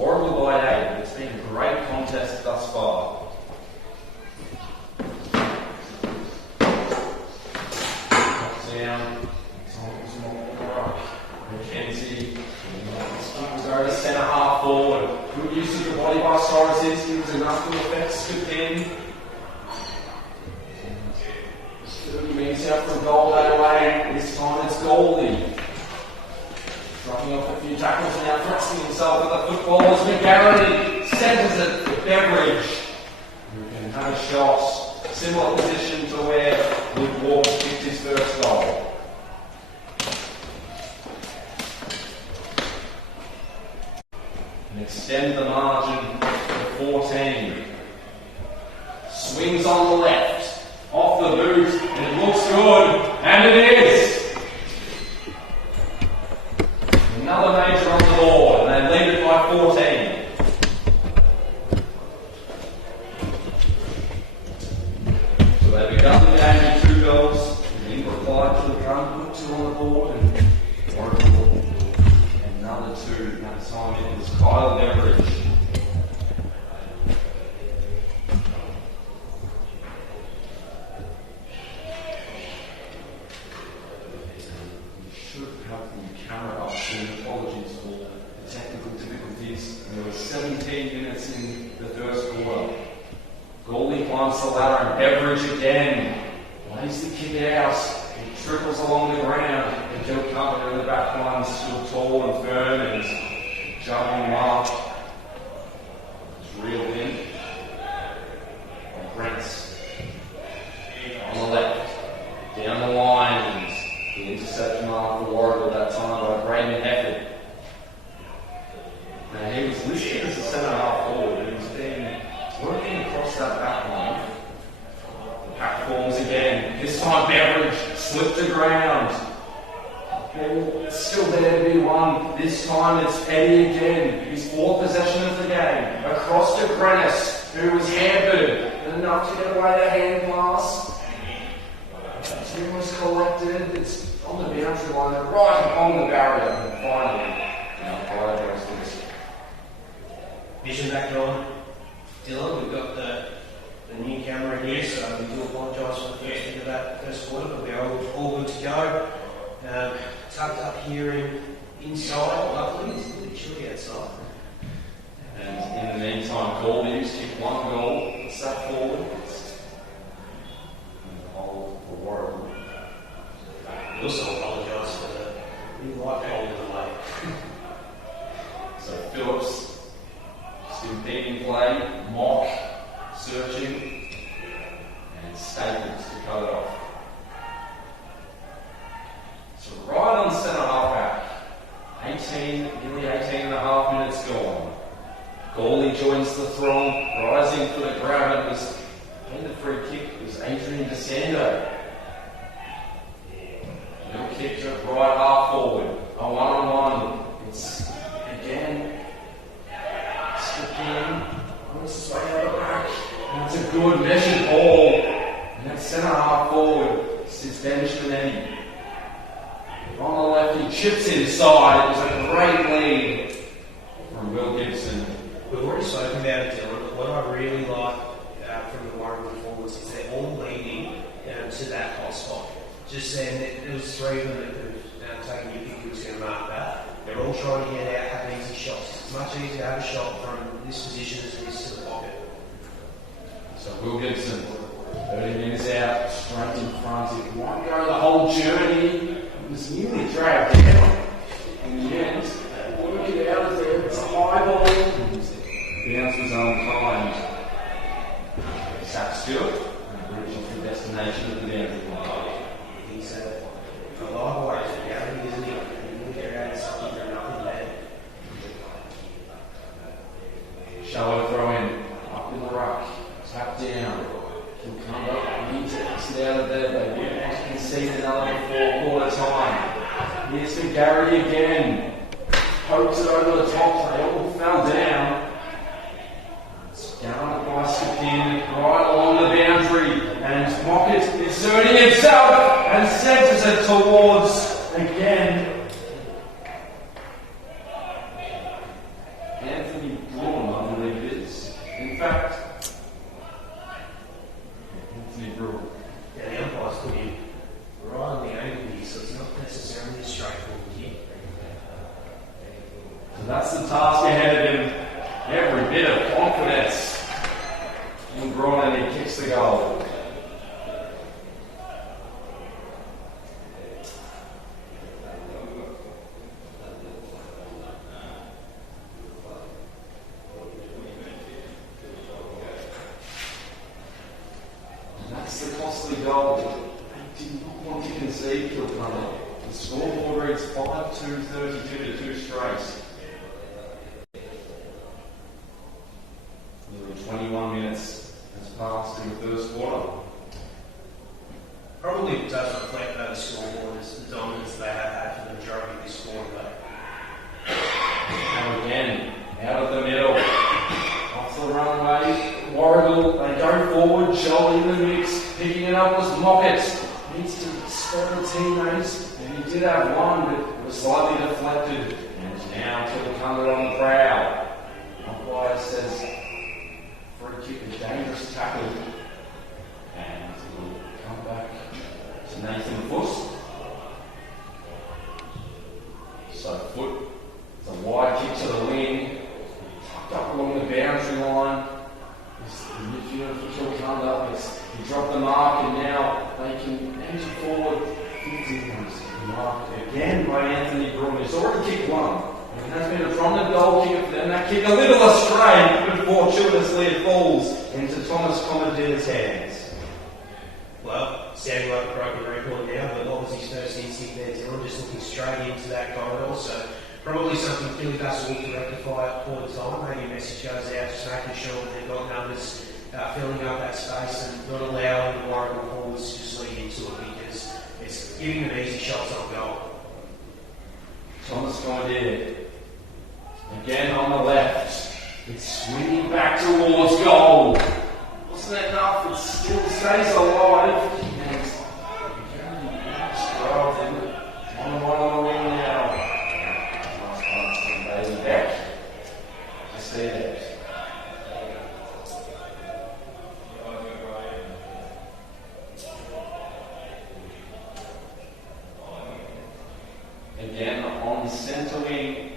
Warragul by 8. It's been a great contest thus far. Down. McKenzie. We'll go to centre half forward. Good use of the body by Cyrus. He was enough to affect Gippy. 30 metres out from goal that way. This time it's goalie. Dropping off a few tackles and now thrusting himself at the football as McGarity centres it for Beveridge, who can have a shot. Similar position to where Luke Walker kicked his first goal. And extend the margin to 14. Swings on the left, off the boot, and it looks good, and it is! Another major on the board, and they lead it by 14. So they've begun the game with 2 goals, and in reply to the drum, put 2 on the board, and Warragul another 2. That time it was Kyle Beveridge. Should have the camera up soon. Apologies for the technical difficulties. There were 17 minutes in the first quarter. Goalie climbs the ladder and Beveridge again lays the kick out. It trickles along the ground, and Kilcunda in the back line stood tall and firm and jumping mark. It's reeled in. Brents on the left, down the line, and the interception mark for Warragul that time by Braden Hefford. Now he was listed as a centre half forward, and he's been working across that back line. The pack forms again. This time Beveridge slipped the ground. Ball still there to be won. This time it's Eddie again. His 4th possession of the game. Across to Grennis, who was hampered. Enough to get away the hand pass. Team was collected. It's on the boundary line, right on the barrier. And finally, Kyle goes to this. Vision back on. Dylan, we've got the new camera here, so we do apologise for the first bit of that first quarter, but we're all good to go. Tucked up here inside, luckily, it's a little chilly outside. And in the meantime, Goldie's kicked 1 goal, sat forward. And the hole for Warragul. We also apologise for the really light goal in the way. So Phillips still beating play, Mock searching, and Staples to cut it off. So right on centre half back, nearly 18 and a half minutes gone. Goalie joins the throng, rising for the grab. It was the free kick. It was Adrian DeSando. Little kick to right half forward. A 1-on-1. It's again slipping. This is way out the back. And it's a good measured ball. And that's centre half forward. Sits Benjamin. On the left, he chips inside. It was a great lead from Will Gibson. We've already spoken about it, Dylan, but what I really like from the Warragul forwards is they're all leading to that hot spot. Just saying that there was 3 of them that could have taken your pick who was going to mark that. They're all trying to get out, have easy shots. It's much easier to have a shot from this position as it is to the pocket. So Will Gibson, 30 minutes out, straight in front. It won't go the whole journey. It was nearly dragged down. In the end, work it out of there. It's a high ball. The bounce was unkind. Sat still and reaching for the destination of the boundary line. He's a lot of ways to go, isn't he? You can get around something for nothing there. Shallow throw in, up in the ruck, tap down. Kilcunda needs to exit out of there. They wouldn't want to concede another before quarter time. Here's to Gary again. Pokes it over the top. They all fell down. Down by Gippy, right along the boundary, and Mockett inserting himself and centres it towards again Anthony Braun, I believe it is. In fact, Anthony Braun. Yeah, the umpire's put him right on the angle here, so it's not necessarily a straightforward kick. So that's the task ahead of him. Every bit of confidence in Braun, and he kicks the goal. That's the costly goal. They did not want to concede Kilcunda. The scoreboard reads 5-2, 32 to 2 straight. Nearly 21 minutes has passed in the first quarter. Probably does reflect that the scoreboard is the dominance they have had for the majority of this quarter. And again, out of the middle, off the runway, Warragul, they go forward, Joel in the mix, picking it up was Mockett. Needs to spot the teammates, and he did have one, but it was slightly deflected. And now Kilcunda on the prowl. Umpire says, free kick, a dangerous tackle. And we'll come back to Nathan Foot. So Foot, it's a wide kick to the wing, tucked up along the boundary line. The midfielder for Kilcunda, he dropped the mark, and now they can edge it forward. 15 minutes. Mark again by Anthony Braun. He's already kicked one. And it has been a prominent goal kicker for them. That kick a little astray, but fortuitously it falls into Thomas Commandeer's hands. Well, sounding like a broken record now, but what was his first instinct there, Dylan? Just looking straight into that corridor, so probably something Philly does need to rectify at quarter time. Maybe a message goes out just making sure that they've got numbers filling up that space and not allowing the Warragul forwards to just lead into it, because it's giving them easy shots on goal. Thomas Commandeer. Again on the left. It's swinging back towards goal. Wasn't enough. It still stays alive. And one on the wing now. Last pass from Bailey Beck. I see that. Again on the centre wing.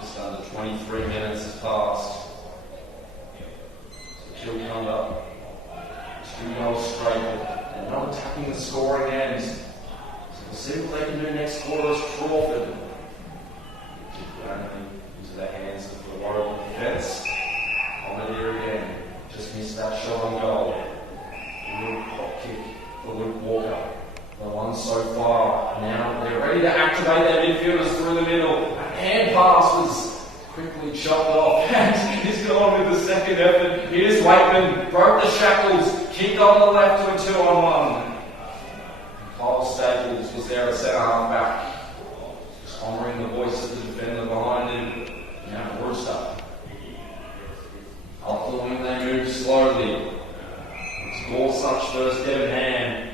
Just under 23 minutes has passed. So Kilcunda, 2 goals straight, and not attacking the scoring end. So we'll see what they can do next quarter as Crawford. Into the hands of the Warragul defence. Commandeer again. Just missed that shot on goal. A little pop kick for Luke Walker. The one so far. Now they're ready to activate their midfielders through the middle. A hand pass was quickly chopped off, and he's gone with the second effort. Here's Wakeman, broke the shackles, kicked on the left to a 2-on-1. Kyle Staples was there at centre half back, just honouring the voice of the defender behind him. Now Brewster. Up the wing they move slowly. It's Gorsuch versus Devon Ham.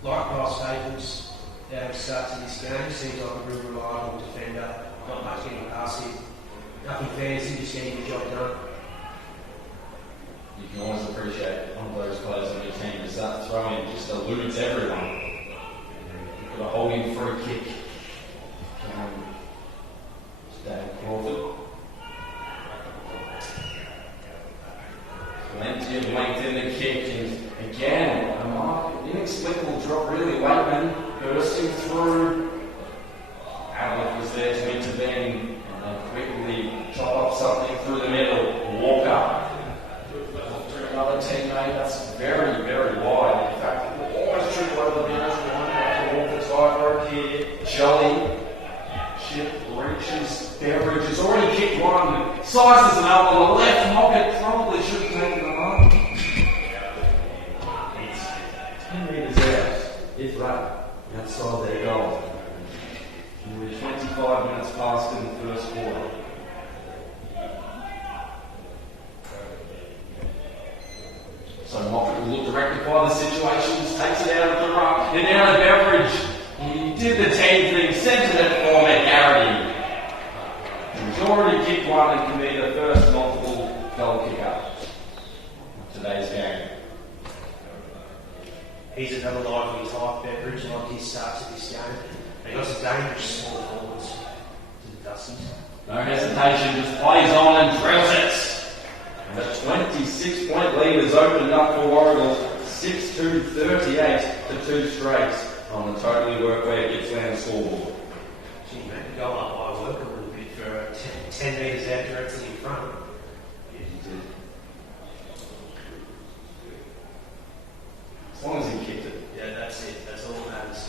Like Kyle Staples, at the start to this game, seems like a real reliable defender. Not much getting past him. Nothing fancy, just getting the job done. You can always appreciate one of those players on your team is that throwing just eludes everyone. You've got a holding free kick. David Crawford. Plenty of length in the kick, and again, an inexplicable drop really. Wakeman bursting through. Adler was there to intervene, and they quickly chop up something through the middle. Walker. Another teammate, that's very, very wide. In fact, almost triple over the boundary line. Back to Walker, tightrope here. Jolly. Chip reaches. Beveridge has already kicked one. Sizes it up on the left. Mockett probably should have taken them up. It's 10 metres out, if that, outside their goal. Nearly 25 minutes passed in the first quarter. So Mockett will look to rectify the situation, takes it out of the ruck, and now to Beveridge. He did the team thing, sent it at format Garrity. already kicked one and can be the first multiple goal kicker of today's game. He's another lively type, Beveridge, like he starts at this game. He got some dangerous small forwards to the Dusties. No hesitation, just plays on and drills it. And the 26-point lead is opened up for Warragul, 6-2, 38 to 2 straight on the totally workwear Gippsland scoreboard. Gee, mate, the goal up by work a little bit for 10 metres out directly in front. Yeah, he did. As long as he kicked it. Yeah, that's it. That's all that matters.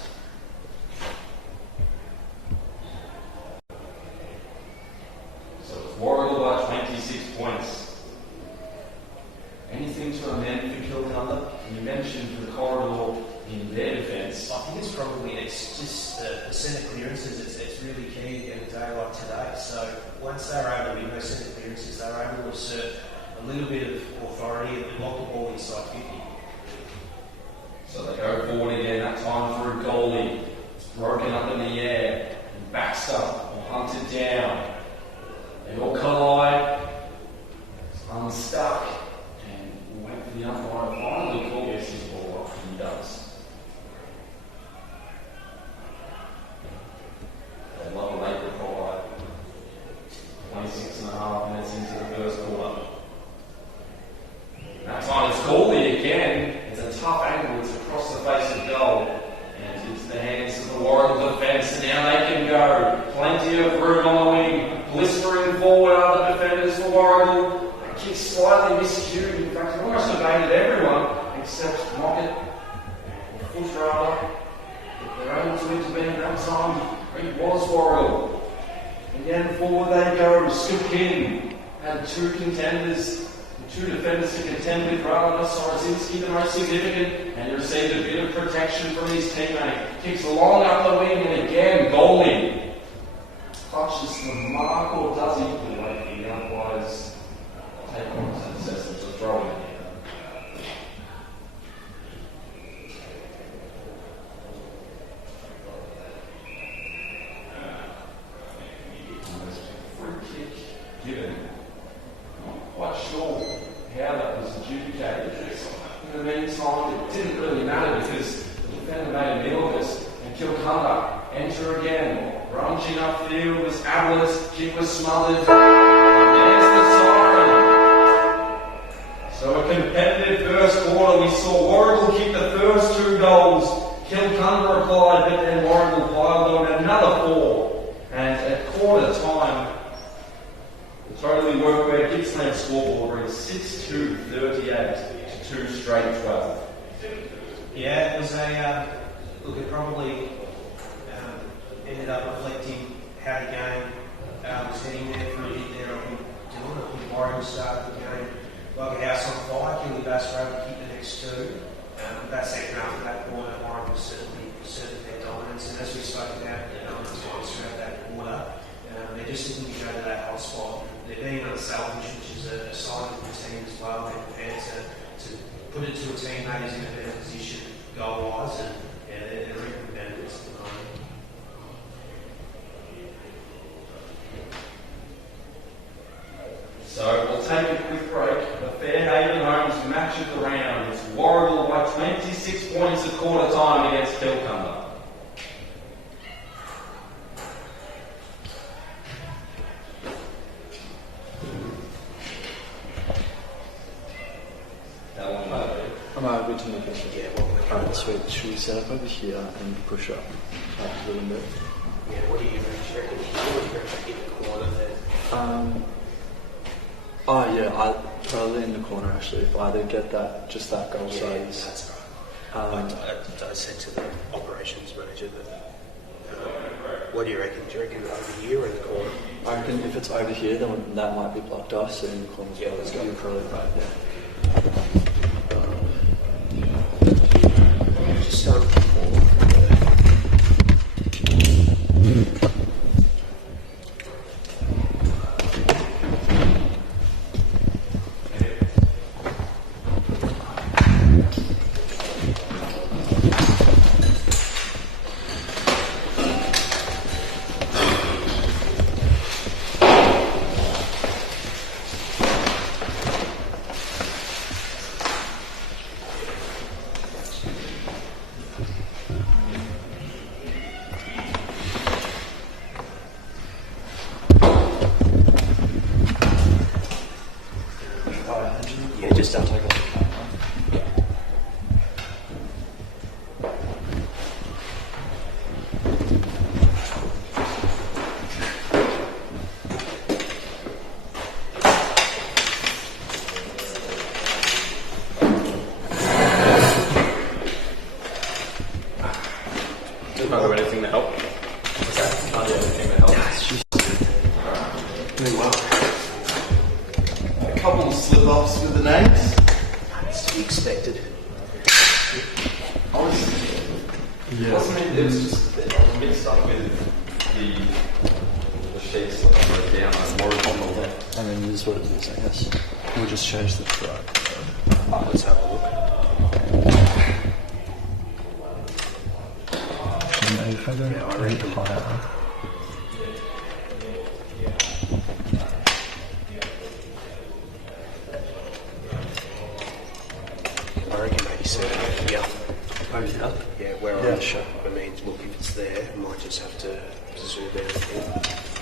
So it's Warragul by 26 points. Anything to amend for Kilcunda? You mentioned the corridor in their defence. I think it's just the percent of clearances. It's really key in a day like today. So once they're able to win those percent of clearances, they're able to assert a little bit of authority and lock the ball inside 50. So they go forward again, that time through goalie. It's broken up in the air. And Baxter will hunt it down. They all collide. It's unstuck. And we'll wait for the umpire to finally call his ball up. He does. They love a late reply. 26 and a half minutes into the first quarter. That time it's goalie again. It's a tough angle. It's across the face of goal. And it's the hands of the Warragul defence. And now they can go. Plenty of room on the wing. Blistering forward are the defenders for Warragul. They kick slightly miscued. In fact, they almost evaded everyone except Mockett. Or Foot rather. If they're able to intervene that time, it was Warragul. Again, forward they go. Skipkin had two contenders. Two defenders to contend with rather than Sorozinski, the most significant, and he received a bit of protection from his teammate. Kicks long up the wing, and again, goalie touches the mark, or does he? We wait for the umpires take on to assess them to throw it. Free kick given. Not quite sure how that was adjudicated. In the meantime, it didn't really matter because the defender made a meal of it, and Kilcunda enter again. Runging upfield was Ablett, kick was smothered, and there's the siren. So a competitive first quarter. We saw Warragul kick the first 2 goals. Kilcunda replied, but then Warragul piled on another 4. And at quarter time, the totally workwear Gippsland scoreboard reads 6-2, 38 to 2 straight 12. Yeah, it was look, it probably ended up reflecting how the game was heading there for a bit there. I think Warragul started the game like a house on fire. Killy Bass were able to keep the next 2. That second half of that quarter, Warragul certainly their dominance. And as we spoke about a number of times throughout that quarter, they just didn't go to that hot spot. They're being unselfish, which is a sign of the team as well. They're prepared to put it to a team that is in a better position goal-wise, and they're reaping the benefits at the moment. So we'll take a quick break. The Fairhaven Homes match of the round. It's Warragul by 26 points at quarter time against Kilcunda. I'm originally thinking, alright, sweet, should we set up over here and push up a little bit? Yeah, what do you reckon? What do you reckon in the corner there? Oh yeah, probably in the corner actually, if I either get that, just that goal size. That's right. I said to the operations manager that, what do you reckon? Do you reckon over here or in the corner? I reckon if it's over here, then that might be blocked off, so in the corner as well. Let's go. You're probably right, yeah. Just start still take off the camera. Can't do anything to help. Can't do anything to help. Doing well. A couple of slip-ups with the names. It's to be expected. Wasn't it? It was just I was mixed up with the sheets that I wrote down. I worried on the left. I mean, it is what it is, I guess. We'll just change the truck. Let's have a look. If I go I reckon. higher. I reckon maybe 7 here. Both up? Yeah, where on Yeah. the shot. I mean, look, if it's there, I might just have to zoom out a bit.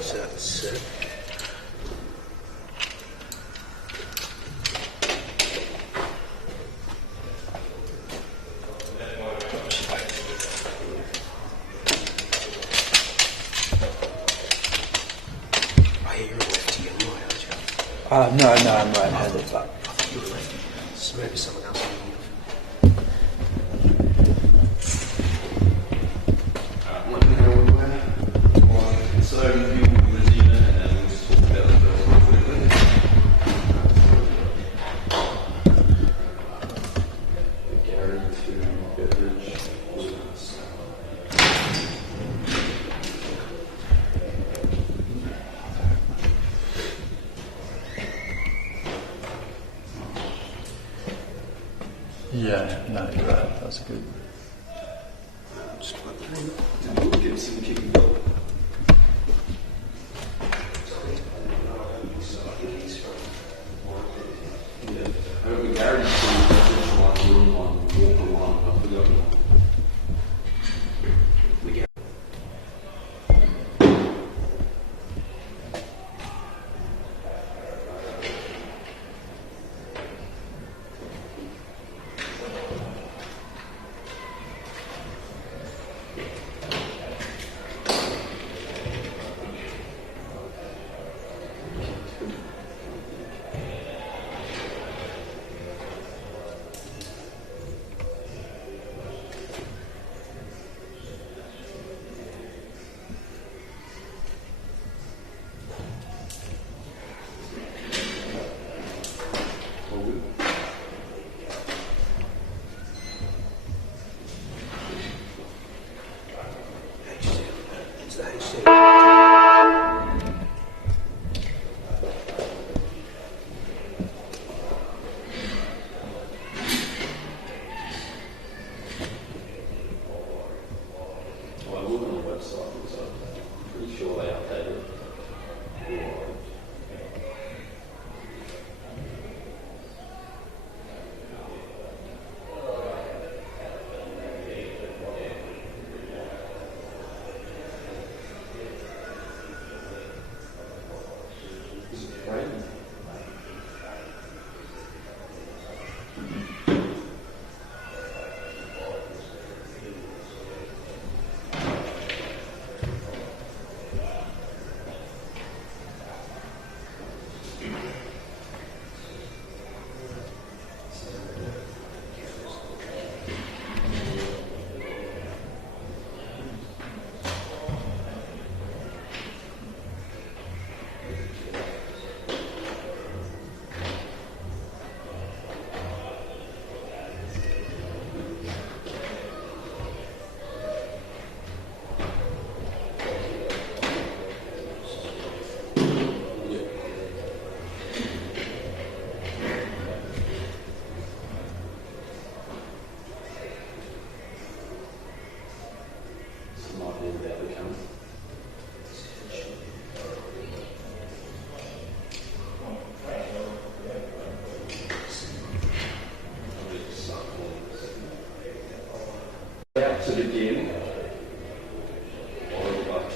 So that's it. I hear you're a lefty anyway, aren't you? No, I'm right-handed, but I thought you were lefty. So maybe someone else will Let me know when we're so you resume it and then we'll just talk about the first one quickly. Gary to beverage. yeah, no, you're right. That's a good. just plug that in. We'll give some kicking goal. Yeah. I got the Gary to beverage one, room one, walker one. I forgot one. We get All good. HC. It's the HC. Well, I looked on the website, so I'm pretty sure they updated it. Is it great?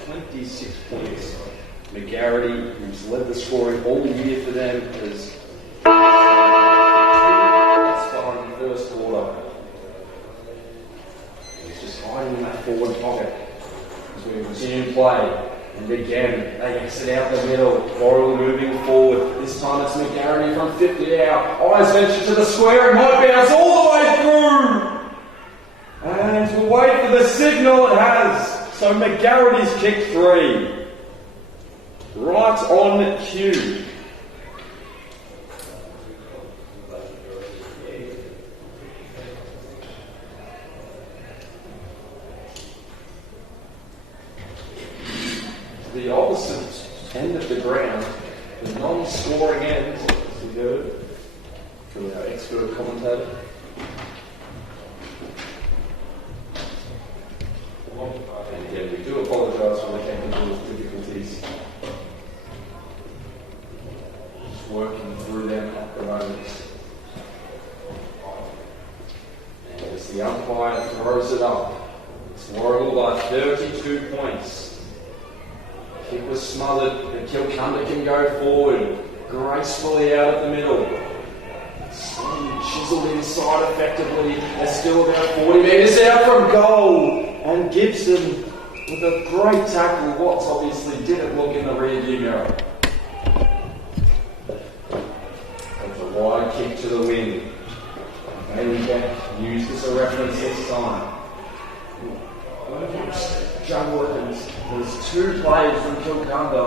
26 points. McGarity, who's led the scoring all year for them, has started in the first quarter. He's just hiding in that forward pocket as we resume play. And again, they exit out the middle. Warragul moving forward. This time it's McGarity from 50 out. Eyes venture to the square. It might bounce all the way through. And we'll wait for the signal. It has. So McGarity's kicked 3. Right on cue. The opposite end of the ground, the non-scoring end, as we heard from our expert commentator. And again, we do apologise for the technical difficulties. Just working through them at the moment. And as the umpire throws it up, it's Warragul by 32 points. Kick was smothered, and Kilcunda can go forward, gracefully out of the middle. Chiseled inside effectively. They're still about 40 metres out from goal. And Gibson, with a great tackle, Watts obviously didn't look in the rearview mirror. That's a wide kick to the wing. Maybe back, used as a reference this time. Juggle it, and there's 2 players from Kilcunda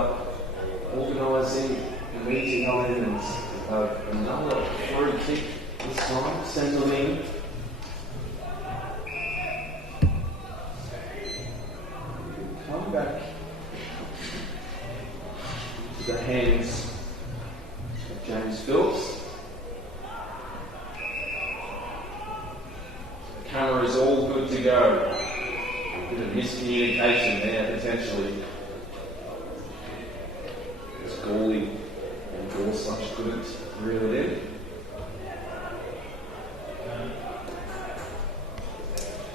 organising and meeting on it, and another free kick this time, send them in. Come back to the hands of James Phillips. The camera is all good to go. A bit of miscommunication there, potentially. As Gawley and Gorsuch couldn't reel it in.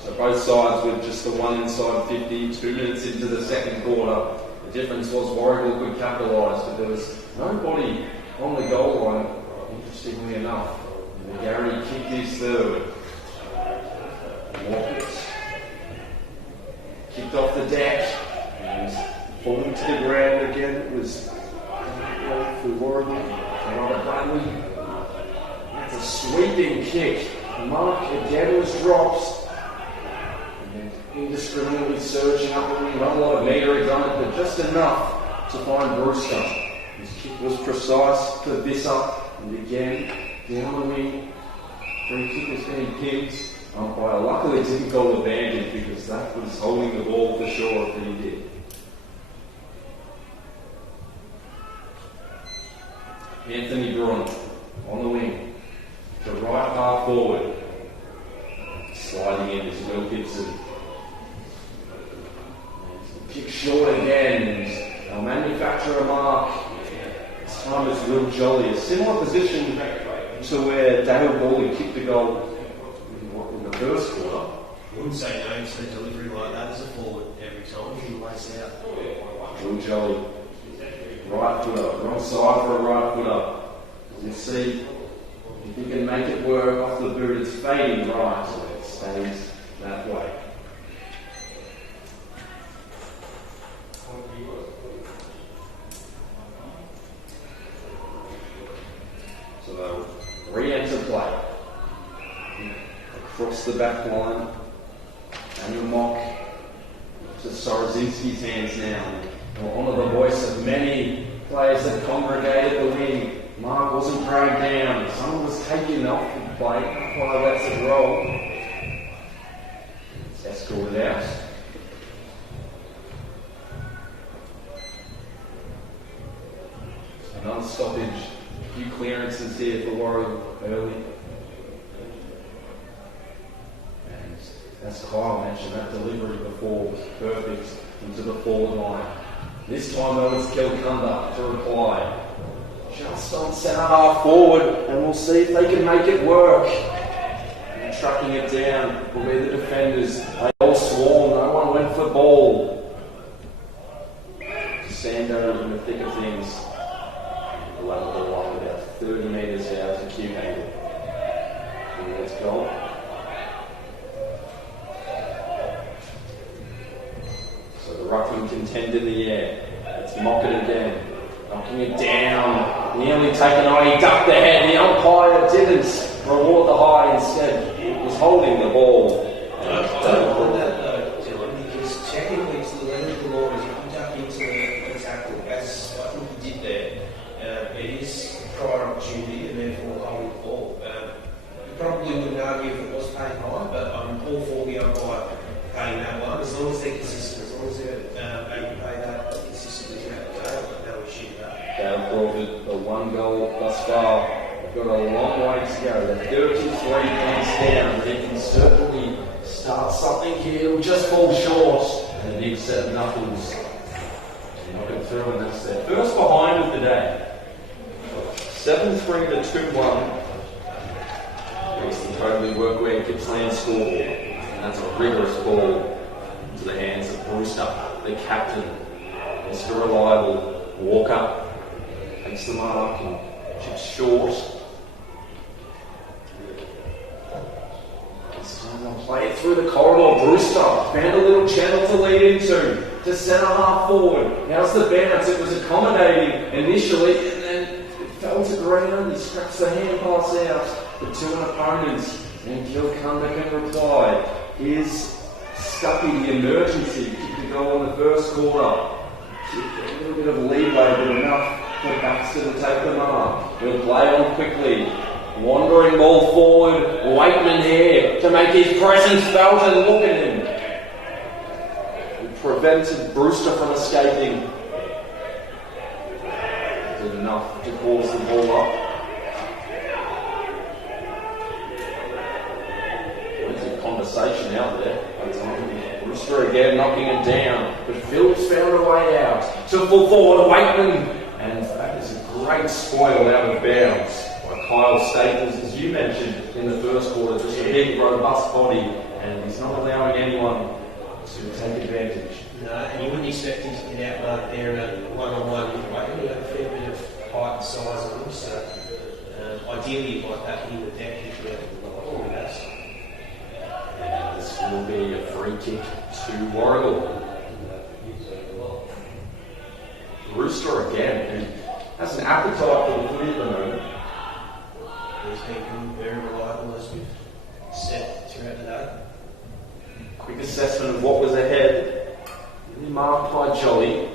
So both sides with just the one inside 50, 2 minutes into the second quarter. The difference was Warragul could capitalise, but there was nobody on the goal line, interestingly enough. And McGarity kicked his third. Walkers kicked off the deck and falling to the ground again. It was for Warragul. Another Bradley. That's a sweeping kick. The mark again was dropped. And indiscriminately surging up the wing. Not a lot of meterage on it, but just enough to find Brewster. His kick was precise for Visser. And again, down the wing. Free kick was being pinned. Umpire luckily didn't call advantage because that was holding the ball for sure if he did. Anthony Bruin on the wing to right half forward. Sliding in is Will Gibson. Kick short again, and our manufacturer mark. This time it's Will Jolly. A similar position to where Dale Gawley kicked the goal in the first quarter. I wouldn't say no to a delivery like that as a forward every time. He lays out. Will Jolly, right footer, wrong side for a right footer. You see, if he can make it work off the boot, it's fading right, so it stays that way. So they'll re-enter play. Across the back line, Daniel Mock to Sorozinski's hands now. Well, honour the voice of many players that congregated the wing. Mark wasn't dragged down. Someone was taken off the play. Umpire lets it roll. It's escorted out. Another stoppage. A few clearances here for Warragul early. And as Kyle mentioned, that delivery before was perfect into the forward line. This time though it's Kilcunda to reply. Just on centre half forward, and we'll see if they can make it work. And trucking it down will be the defenders. They all swarm, no one went for ball. ruckman contend in the air. Let's mock it again. Knocking it down. Nearly taken on. He ducked the head. The umpire didn't reward the high. Instead, he was holding the ball. I don't want that though, Dylan, because technically it's the letter of the law is if you duck into the tackle, as I think he did there, it is a prior opportunity and therefore holding the ball. You probably wouldn't argue if it was paid high, but I'm all for the umpire paying that one, as long as they're consistent, as long as they're able to pay that consistently throughout the day, I've got no issue with that. They have brought it a 1 goal thus far. They've got a long way to go. They're 33 points down. They can certainly start something here. It'll just fall short. And the big set of knuckles. They knock it through, and that's their first behind of the day. 7-3 to 2-1. Makes the totally workwear Gippsland scoreboard. And that's a rigorous ball into the hands of Brewster, the captain. Mr. Reliable, Walker takes the mark and chips short. This time they'll play it through the corridor. Brewster found a little channel to lead into, to centre half forward. Now's the bounce. It was accommodating initially, and then it fell to ground. He scraps the hand pass out to an opponent, and Kilcunda can reply. Here's Stucky, the emergency, kicked the goal in the first quarter. A little bit of leeway, but enough for Baxter to take the mark. He'll play on quickly. Wandering ball forward. Wakeman here to make his presence felt, and look at him. He prevented Brewster from escaping. Did enough to cause the ball up. There's a conversation out there. Brewster again knocking it down, but Phillips found a way out to full forward. Wakeman, and that is a great spoil out of bounds by Kyle Staples, as you mentioned in the first quarter. Just a big, robust body, and he's not allowing anyone to take advantage. No, and you wouldn't expect him to get out like there in a one-on-one with Wakeman. He had a fair bit of height and size on him, so ideally you'd like that in the deck if you have the best. And this will be a free kick to Warragul. Brewster again, who has an appetite for the footy at the moment. He's been good, very reliable, as we've said throughout the day. Quick assessment of what was ahead. Really marked by Jolly.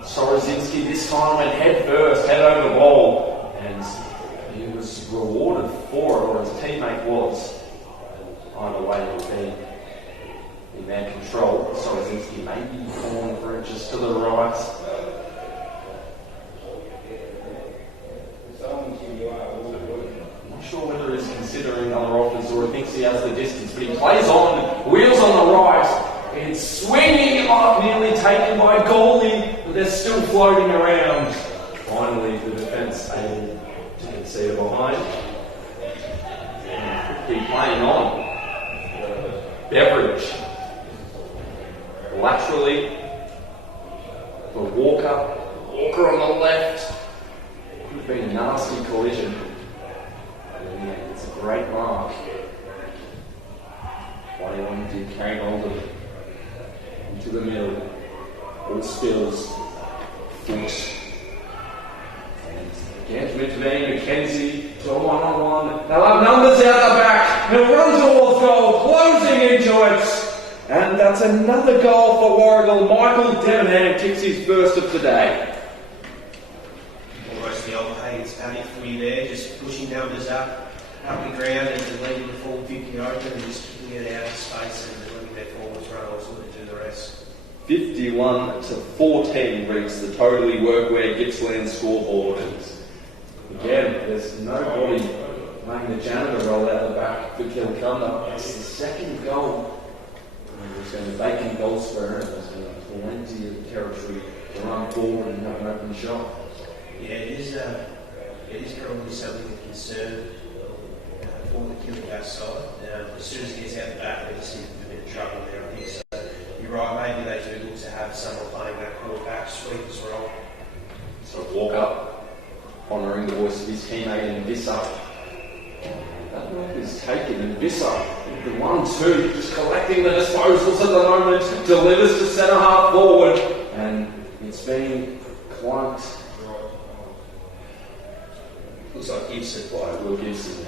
Sorozinski this time went head first, head over the ball, and he was rewarded for it, or his teammate was. Either way, it will be in their control. Sorozinski may be falling for it just to the right. I'm not sure whether he's considering other offers or he thinks he has the distance, but he plays on, wheels on the right. It's swinging up, nearly taken by a goalie, but they're still floating around. Finally, the defence able to concede behind. Keep playing on. Beveridge. Laterally for Walker. Walker on the left. Could have been a nasty collision. And it's a great mark. Play on did carry on into the middle. All spills. Foot. And again to intervene. McKenzie to a one-on-one. They'll have numbers out the back. He'll run towards goal, closing into it. And that's another goal for Warragul. Michael Debenham kicks his first of the day. Almost the old Hayes panic for you there, just pushing numbers up the ground and just leaving the full 50 open and just kicking it out of space and letting their forwards run also to do the rest. 51 to 14 reads the totally workwear Gippsland scoreboard. Again, there's nobody making the janitor roll out of the back for Kilcunda. It's the second goal. There's going to be vacant goal square, and there's going to be plenty of territory to run forward and have an open shot. Yeah, it is probably something of concern for the Kilcunda side. As soon as it gets out the back, they just seem a bit of trouble there, I think. So you're right, maybe they do look to have someone playing that quarterback sweep as well. So Walker honouring the voice of his teammate in this up. That might be is taken, and Visser, the 1-2, just collecting the disposals at the moment, delivers to centre half forward, and it's been clunked. Looks like Gibson by Will Gibson.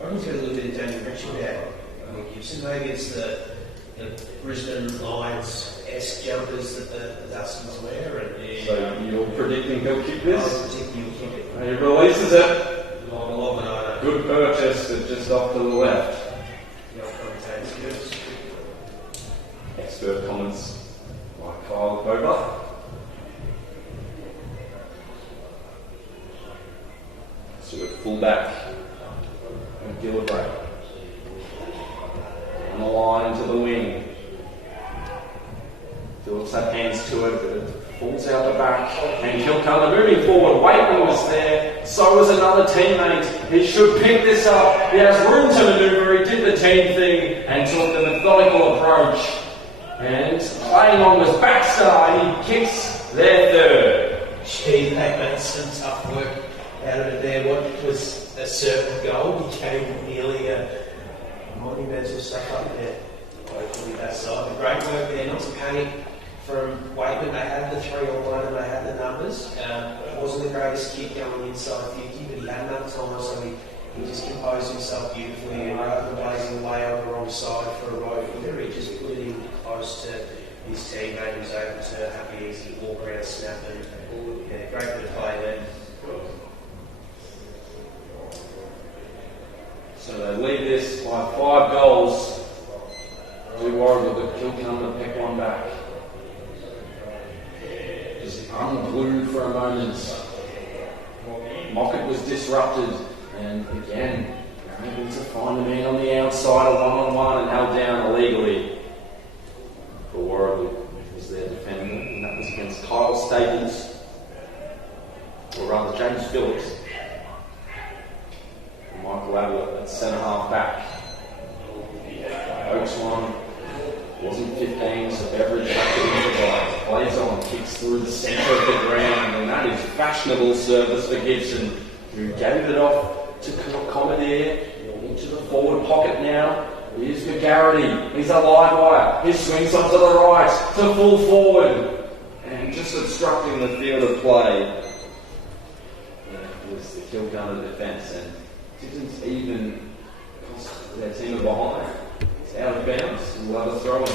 I reckon he's got a little bit of Daniel Richard about Will Gibson. Maybe it's the Brisbane Lions-esque jumpers that the Dusties wear. And So you're predicting he'll kick this? I'm predicting he'll kick it. And he releases it. Long 11 Good purchase, but just off to the left. The old commentator's good. Expert comments by Kyle Cobra. So at fullback, and Gillibrand. On the line to the wing. Phillips had hands to it, but it falls out the back. And Kilcunda moving forward. Waitman was there. So was another teammate. He should pick this up. He has room to manoeuvre. He did the team thing and took the methodical approach. And playing on was Baxter, and he kicks their third. Gee, they made some tough work out of it there. What was a certain goal became nearly a monumental stuff up there. Hopefully that side. But great work there, not to panic from Waitman. They had the 3-on-1 and they had the numbers. It wasn't the greatest kick going inside 50, but he had enough time, so he just composed himself beautifully, and rather than blazing away on the wrong side for a right footer, he just put it in close to his teammate who was able to have the easy walk around snap, and yeah, great bit of play there. So they lead this by 5 goals to Warragul, but Kilcunda pick one back. Just unglued for a moment. Mockett was disrupted, and again, they're able to find a man on the outside, a 1-on-1, and held down illegally. For Warragul was their defender, and that was against Kyle Staples, or rather James Phillips. Michael Ablett at centre half back. Oaks one wasn't 15, so Beveridge back to the right. Plays on, kicks through the centre of the ground, and that is fashionable service for Gibson, who gave it off to Comedier into the forward pocket now. Here's McGarity. He's a live wire. He swings onto the right to full forward, and just obstructing the field of play. It was the Kilcunda defence, and didn't even cost their team a behind. It's out of bounds. We'll have a throw in.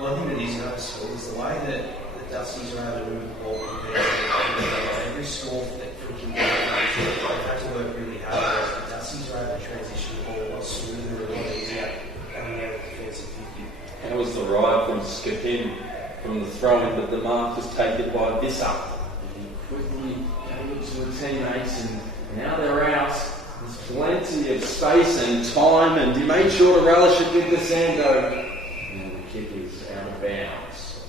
One thing that is noticeable is the way that the Dusties are able to move the ball compared to every score from Kilcunda. They've had to work really hard. The Dusties are able to transition the ball a lot smoother and a lot easier coming out of the defensive 50. That was the ride from Gippy from the throw-in, but the mark was taken by Visser. He quickly gave it to the teammates, and now they're out. There's plenty of space and time, and he made sure to relish it with the Sando. And the kick is out of bounds.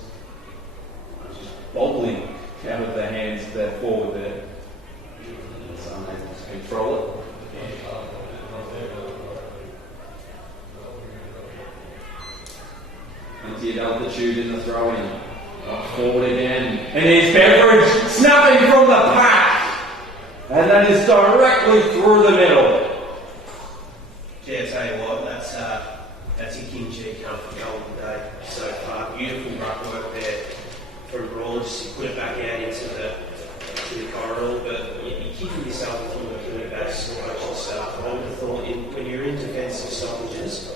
Just bobbling out of the hands of their forward there. He's unable to control it. Plenty of altitude in the throw-in. Up forward again. And here's Beveridge snapping from the pack. And that is directly through the middle. Yeah, I tell you what, that's a King G comfort goal today so far. Beautiful ruck work there from Braun. Just put it back out into the corridor, but you're kicking yourself if you're not doing a bad score yourself. I would have thought when you're in defensive stoppages,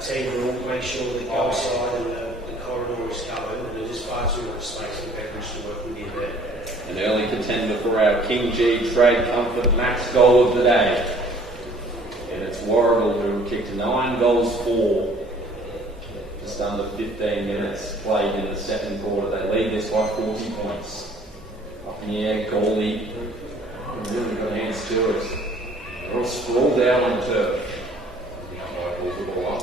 team rule, make sure that goal side and the corridor is covered, and there's just far too much space for Beveridge to work with you there. An early contender for our King G Trade Comfort Max goal of the day. And it's Warragul who kicked 9 goals for. Just under 15 minutes played in the second quarter. They lead this by 40 points. Up in the air, goalie really got hands to it. They're all sprawled out on turf. The umpire pulls the ball up.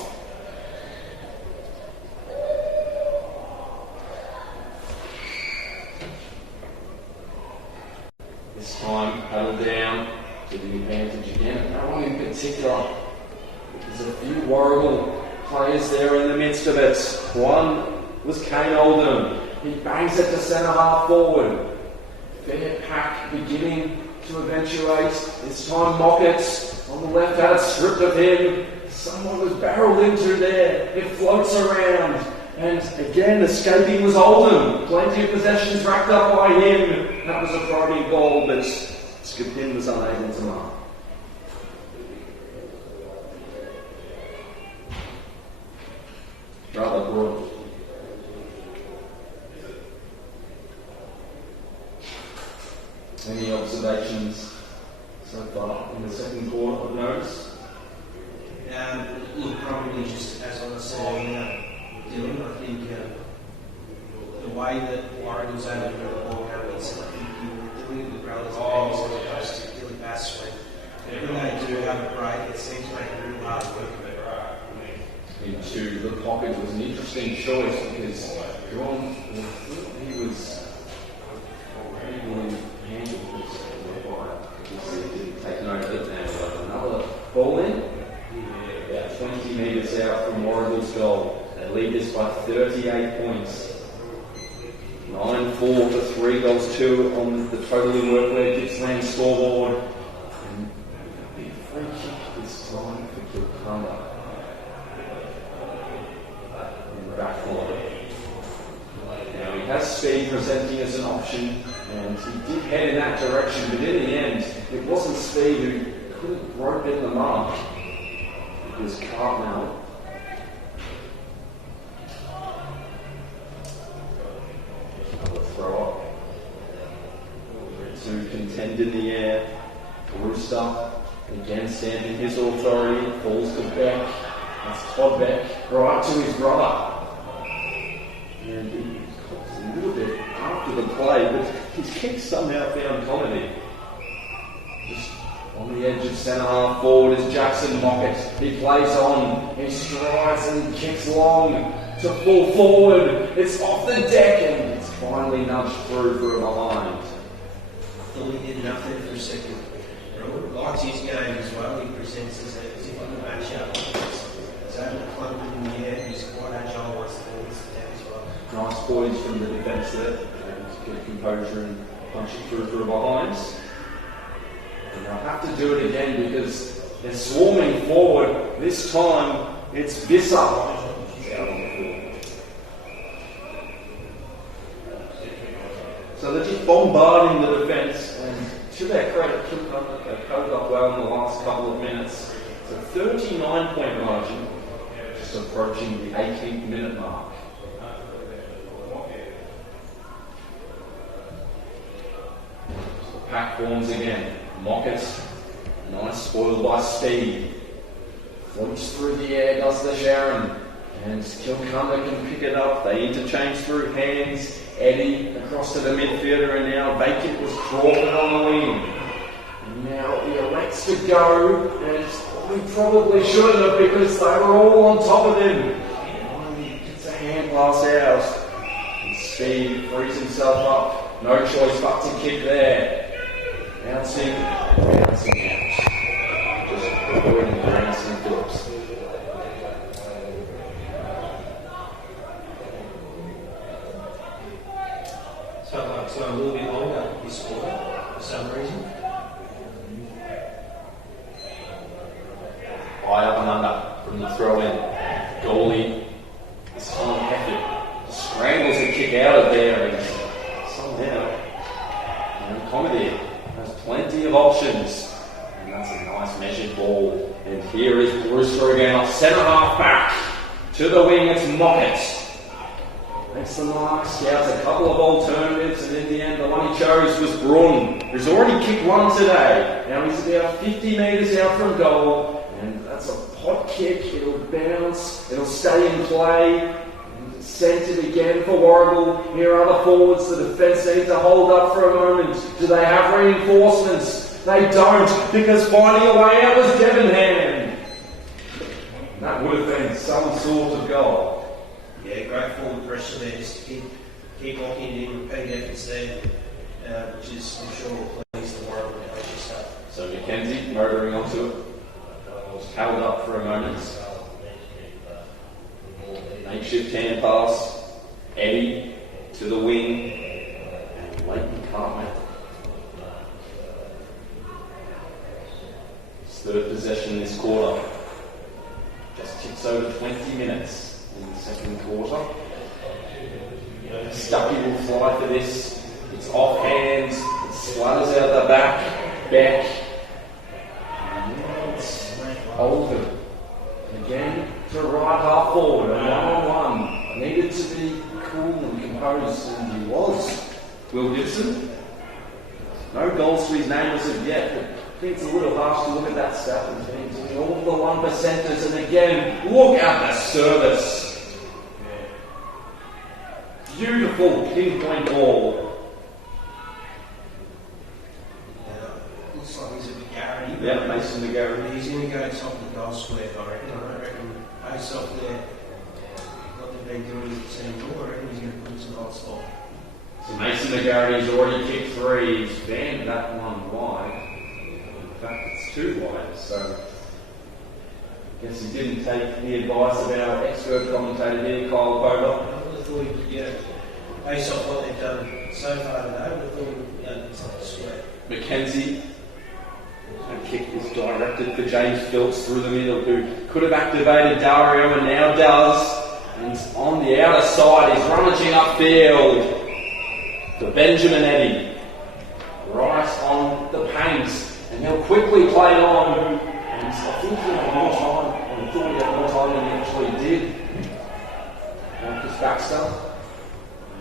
This time, paddle down to the advantage again. No one in particular. There's a few Warragul players there in the midst of it. One was Kane Oldham. He bangs it to centre half forward. Fair pack beginning to eventuate. This time Mockett on the left had it stripped of him. Someone was barreled into there. It floats around. And again, escaping was Oldham. Plenty of possessions racked up by him. That was a probing goal, but Gippy was unable to mark. Rather broad. Any observations so far in the second quarter of notes? Look, probably just as I was saying, Dylan, I think the way that Warragul was able to get the ball out, I think you were doing it with relative ease as opposed to Gilly Bass when they do have a break, it seems to make it really hard work. Into the pocket was an interesting choice because John, he was really handled this. Take note of it now. Another ball in, about 20 metres out from Warragul's goal. They lead this by 38 points. 9-4 for 3 goals 2 on the totally workwear Gippsland scoreboard. And a big free kick this time for Kilcunda. Now he has speed presenting as an option, and he did head in that direction, but in the end, it wasn't speed who could have broken the mark. It was Cartmel. Another throw up. To contend in the air. Brewster again stamping his authority, falls to Beck. That's Todd Beck, right to his brother. And he cops a little bit after the play, but his kick somehow found comedy. Just on the edge of centre half forward is Jackson Mockett. He plays on, he strides and kicks long to full forward. It's off the deck and it's finally nudged through for a behind. I thought he did enough there for a second. Robert likes his game as well. He presents as if he can match up. He's able to clump it in the air. He's quite agile once the ball is down as well. Nice poise from the defence there. Good composure and punch it through for a behind. And they'll have to do it again because they're swarming forward. This time it's Visser out on the field. So they're just bombarding the defence, and to their credit, they've covered up well in the last couple of minutes. It's a 39-point margin, just approaching the 18th minute mark. So the pack forms again. Mockett, nice spoiled by speed. Floats through the air, does the Sharon. And Kilcunda can pick it up. They interchange through hands. Eddie across to the midfielder, and now vacant was Crawford on the wing. And now he elects to go, and he probably shouldn't have because they were all on top of him. Finally gets a hand pass out. And Steve frees himself up. No choice but to kick there. Bouncing out. Just avoiding Branson Phillips. So a little bit longer this quarter for some reason. High up and under from the throw in. Goalie is on effort. Scrambles a kick out of there and somehow comedy has plenty of options. And that's a nice measured ball. And here is Brewster again off centre half back. To the wing, it's Mockett. Makes the mark, scouts a couple of alternatives, and in the end, the one he chose was Brun, who's already kicked one today. Now he's about 50 metres out from goal, and that's a pot kick. It'll bounce, it'll stay in play, and sent it again for Warragul. Here are the forwards. The defence need to hold up for a moment. Do they have reinforcements? They don't, because finding a way out was Devonham. That would have been some sort of goal. Yeah, great forward pressure there, just to keep locking in, repeat efforts there, which is, I'm sure, will please the Warragul coaching staff. So Mackenzie motoring onto it, was held up for a moment. Makeshift hand pass, Eddie to the wing, and Leighton can't make it. His third possession this quarter. Just ticks over 20 minutes in the second quarter. Stucky will fly for this. It's off hands. It slutters out the back. Beck. And now it's Oldham. Again to right half forward. A one-on-one. Needed to be cool and composed, and he was. Will Gibson. No goals to his name as of yet, but I think it's a little harsh to look at that stat and think all the one percenters, and again, look at the service. Beautiful pinpoint ball. Looks like he's a McGarry. Yeah, Mason McGarry. He's going to go top of the goal square, I reckon. I reckon based off there, what they've been doing in the team, I reckon he's going to put us in the hot spot. So Mason McGarry's already kicked three. He's banned that one wide. In fact, it's two wide, so I guess he didn't take the advice of our expert commentator here, Kyle Pover. I would have thought he would get it. Based off what they've done so far today, I would have thought he would get it inside the square. Mackenzie. A kick was directed for James Phelps through the middle, who could have activated Dario and now does. And he's on the outer side, he's rummaging upfield for Benjamin Eddy. Right on the paint, and he'll quickly play it on. And I think he had more time, and he thought he had more time than he actually did. Marcus Baxter.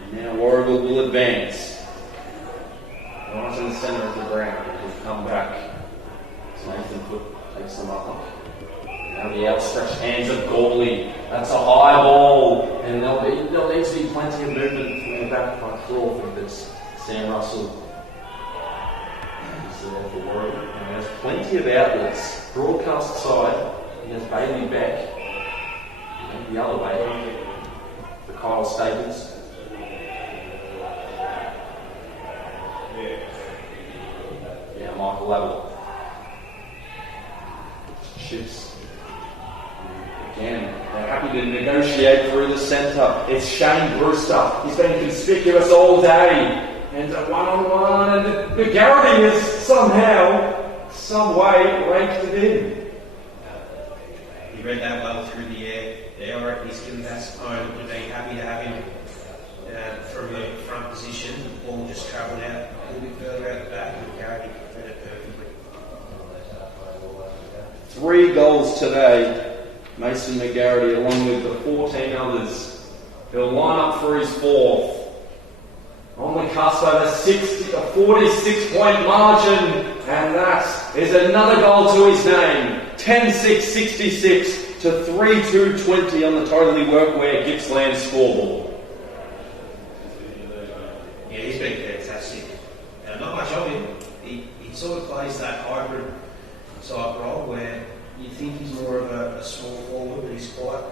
And now Warragul will advance. Right in the centre of the ground. He'll come back. Nathan Foot takes them up. Now the outstretched hands of Gawley. That's a high ball. And there'll need to be plenty of movement from the back by Crawford. That's Sam Russell. He's there for Warragul. And there's plenty of outlets. Broadcast side, he has Bailey Beck. And the other way, for Kyle Staples. Yeah, Michael Lavelle. Shifts. Again, they're happy to negotiate through the centre. It's Shane Brewster. He's been conspicuous all day. And a one-on-one, and McGarity is somehow, some way, raked it in. He read that well through the air. I reckon he's given that opponent would be happy to have him from the front position. The ball just travelled out a little bit further out the back, and McGarity read it perfectly. 3 goals today, Mason McGarity, along with the 14 others. He'll line up for his 4th. On the cusp of a 46-point margin, and that is another goal to his name. 10-6-66 to 3-2-20 on the Totally Workwear Gippsland scoreboard. Yeah, he's been fantastic. Not much of him. He sort of plays that hybrid type role where you think he's more of a small forward, but he's quite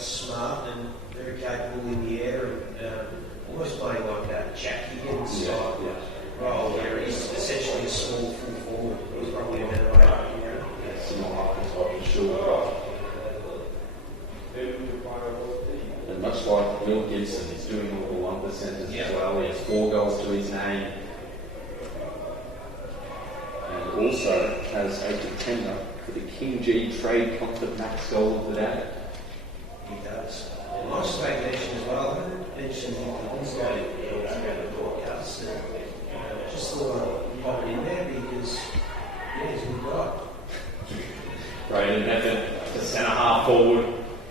smart and very capable in the air, and almost playing like that Jack Higgins type role where he's essentially a small full forward. He's probably a better way up here. Similar for sure. And much like Will Gibson, he's doing all the 1%ers as well. He has 4 goals to his name. And also has a contender for the King G Trade Comfort Max goal of the day. He does. Nice to make mention as well. I mentioned he's going to the broadcast. And just thought I'd pop it in there because, he's a good guy. Braden Method to centre half forward.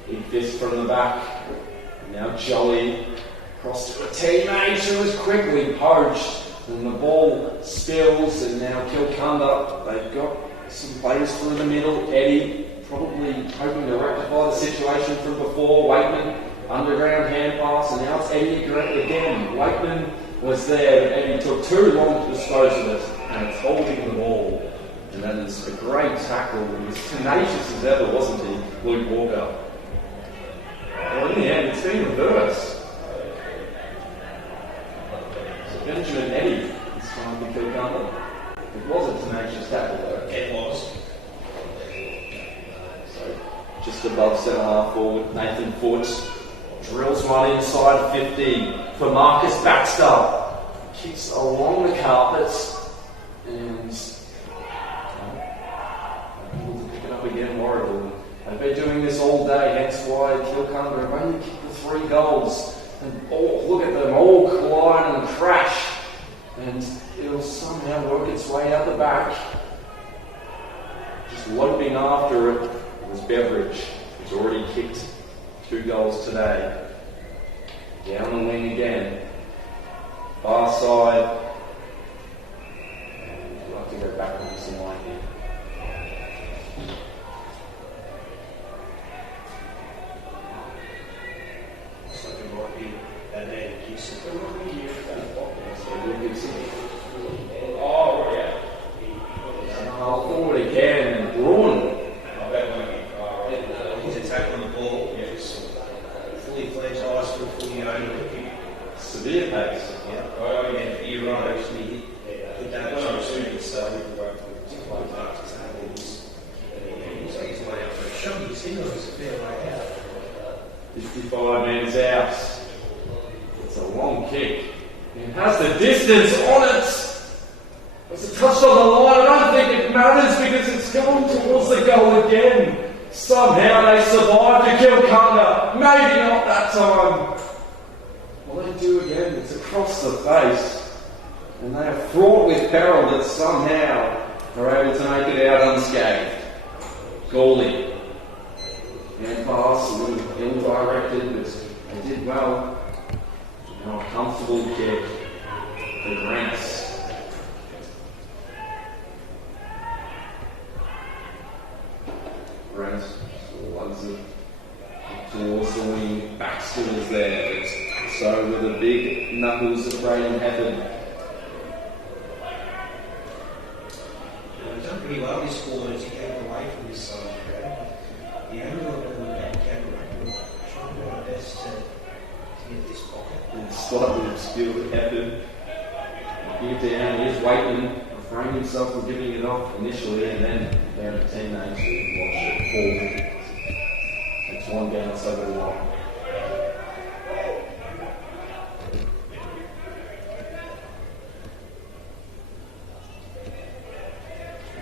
Big fist from the back. Now Jolly across to a teammate who was quickly poached. And the ball spills, and now Kilcunda, they've got some players through the middle. Eddie probably hoping to rectify the situation from before. Wakeman, underground hand pass, and now it's Eddie again. Wakeman was there, but Eddie took too long to dispose of it, and it's holding the ball. And that is a great tackle. He was tenacious as ever, wasn't he, Luke Walker? Well, in the end, it's been reversed. So Benjamin Eddy is trying to kill Kilcunda. It was a tenacious tackle, though. It was. So just above centre half forward, Nathan Foot. Drills one inside 50 for Marcus Baxter. Kicks along the carpets and able to pick it up again, Warragul. They've been doing this all day, hence why Kilcunda have only kicked the 3 goals. And look at them all collide and crash. And it'll somehow work its way out the back. Just loping after it was Beveridge, who's already kicked 2 goals today. Down the wing again. Far side. And I'd like to go back on this line here. Looks like it might be that man Gibson. Oh, yeah. Forward again, and Braun. His attack on the ball, yes. Fully fledged, eyes fully open. Severe pace. Yeah, you're right, actually. Hit that so soon, so he's way out for a shot. His signal is a fair way out. 55 metres out. It's a long kick. It has the distance on it. It's a touch on the line. I don't think it matters because it's going towards the goal again. Somehow they survive to Kilcunda. Maybe not that time. Well, they do again. It's across the face. And they are fraught with peril that somehow are able to make it out unscathed. Goalie. And pass, a little ill-directed, but they did well. Now a comfortable kick for Grants. Grants lugs it towards the wing. Baxter is there. So with the big knuckles of Braden Heaven. He's done pretty well this quarter as he came away from this side. The angle of the back camera, trying to do our best to get this pocket. And slightly obscured Heaven. Here down, here's Waitman. Refrained himself from giving it off initially, and then down to 10 names to watch it fall. It's one bounce over the line.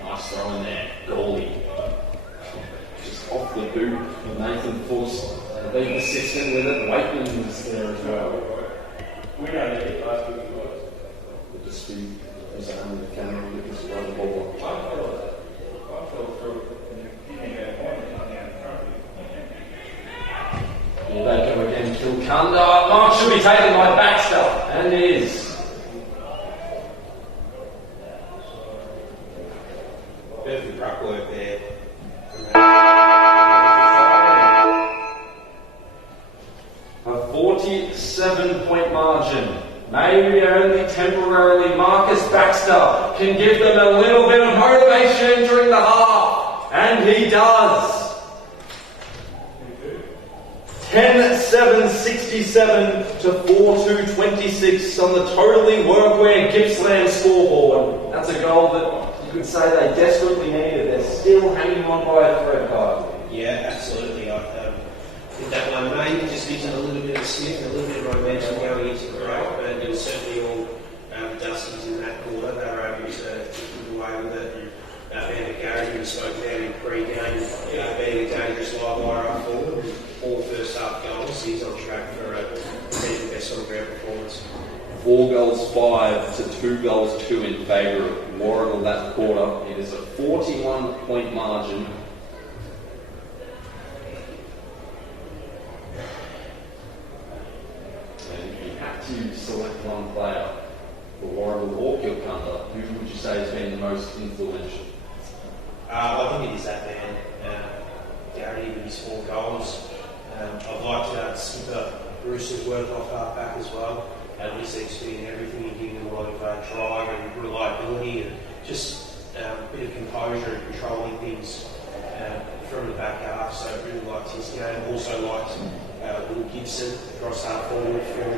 Nice throw in there, goalie. Just off the boot of Nathan Fuss. Being persistent with it, Waitman was there as well. We don't need it last week. With the speed, was only the camera because of the ball. I fell through and you didn't get one down front. Here they go again, Kilcunda. Mark should be taken by Baxter, and is. Perfect ruck work there. A 47-point margin. Maybe only temporarily Marcus Baxter can give them a little bit of motivation during the half. And he does. 10-7-67 to 4-2-26 on the totally workwear Gippsland scoreboard. That's a goal that you could say they desperately needed. They're still hanging on by a thread, card. Yeah, absolutely. I think that one maybe just gives it a little bit of sniff and a little bit of momentum going into the break, but it was certainly all Dusty's in that quarter. They were able to keep away with it. And Van Gary, who spoke about in pre-game, being a dangerous live wire up forward. All first half goals. He's on track for a potential best on ground performance. 4 goals 5 to 2 goals 2 in favour of Warragul that quarter. It is a 41-point margin. And if you had to select one player for Warragul or Kilcunda, who would you say has been the most influential? I think it is that man, Gary, with his 4 goals. I'd like to skipper Bruce's work off half back as well. We seem to be in everything, giving them a lot of drive and reliability and just a bit of composure and controlling things from the back half. So I really liked his game. Also liked Will Gibson across half forward from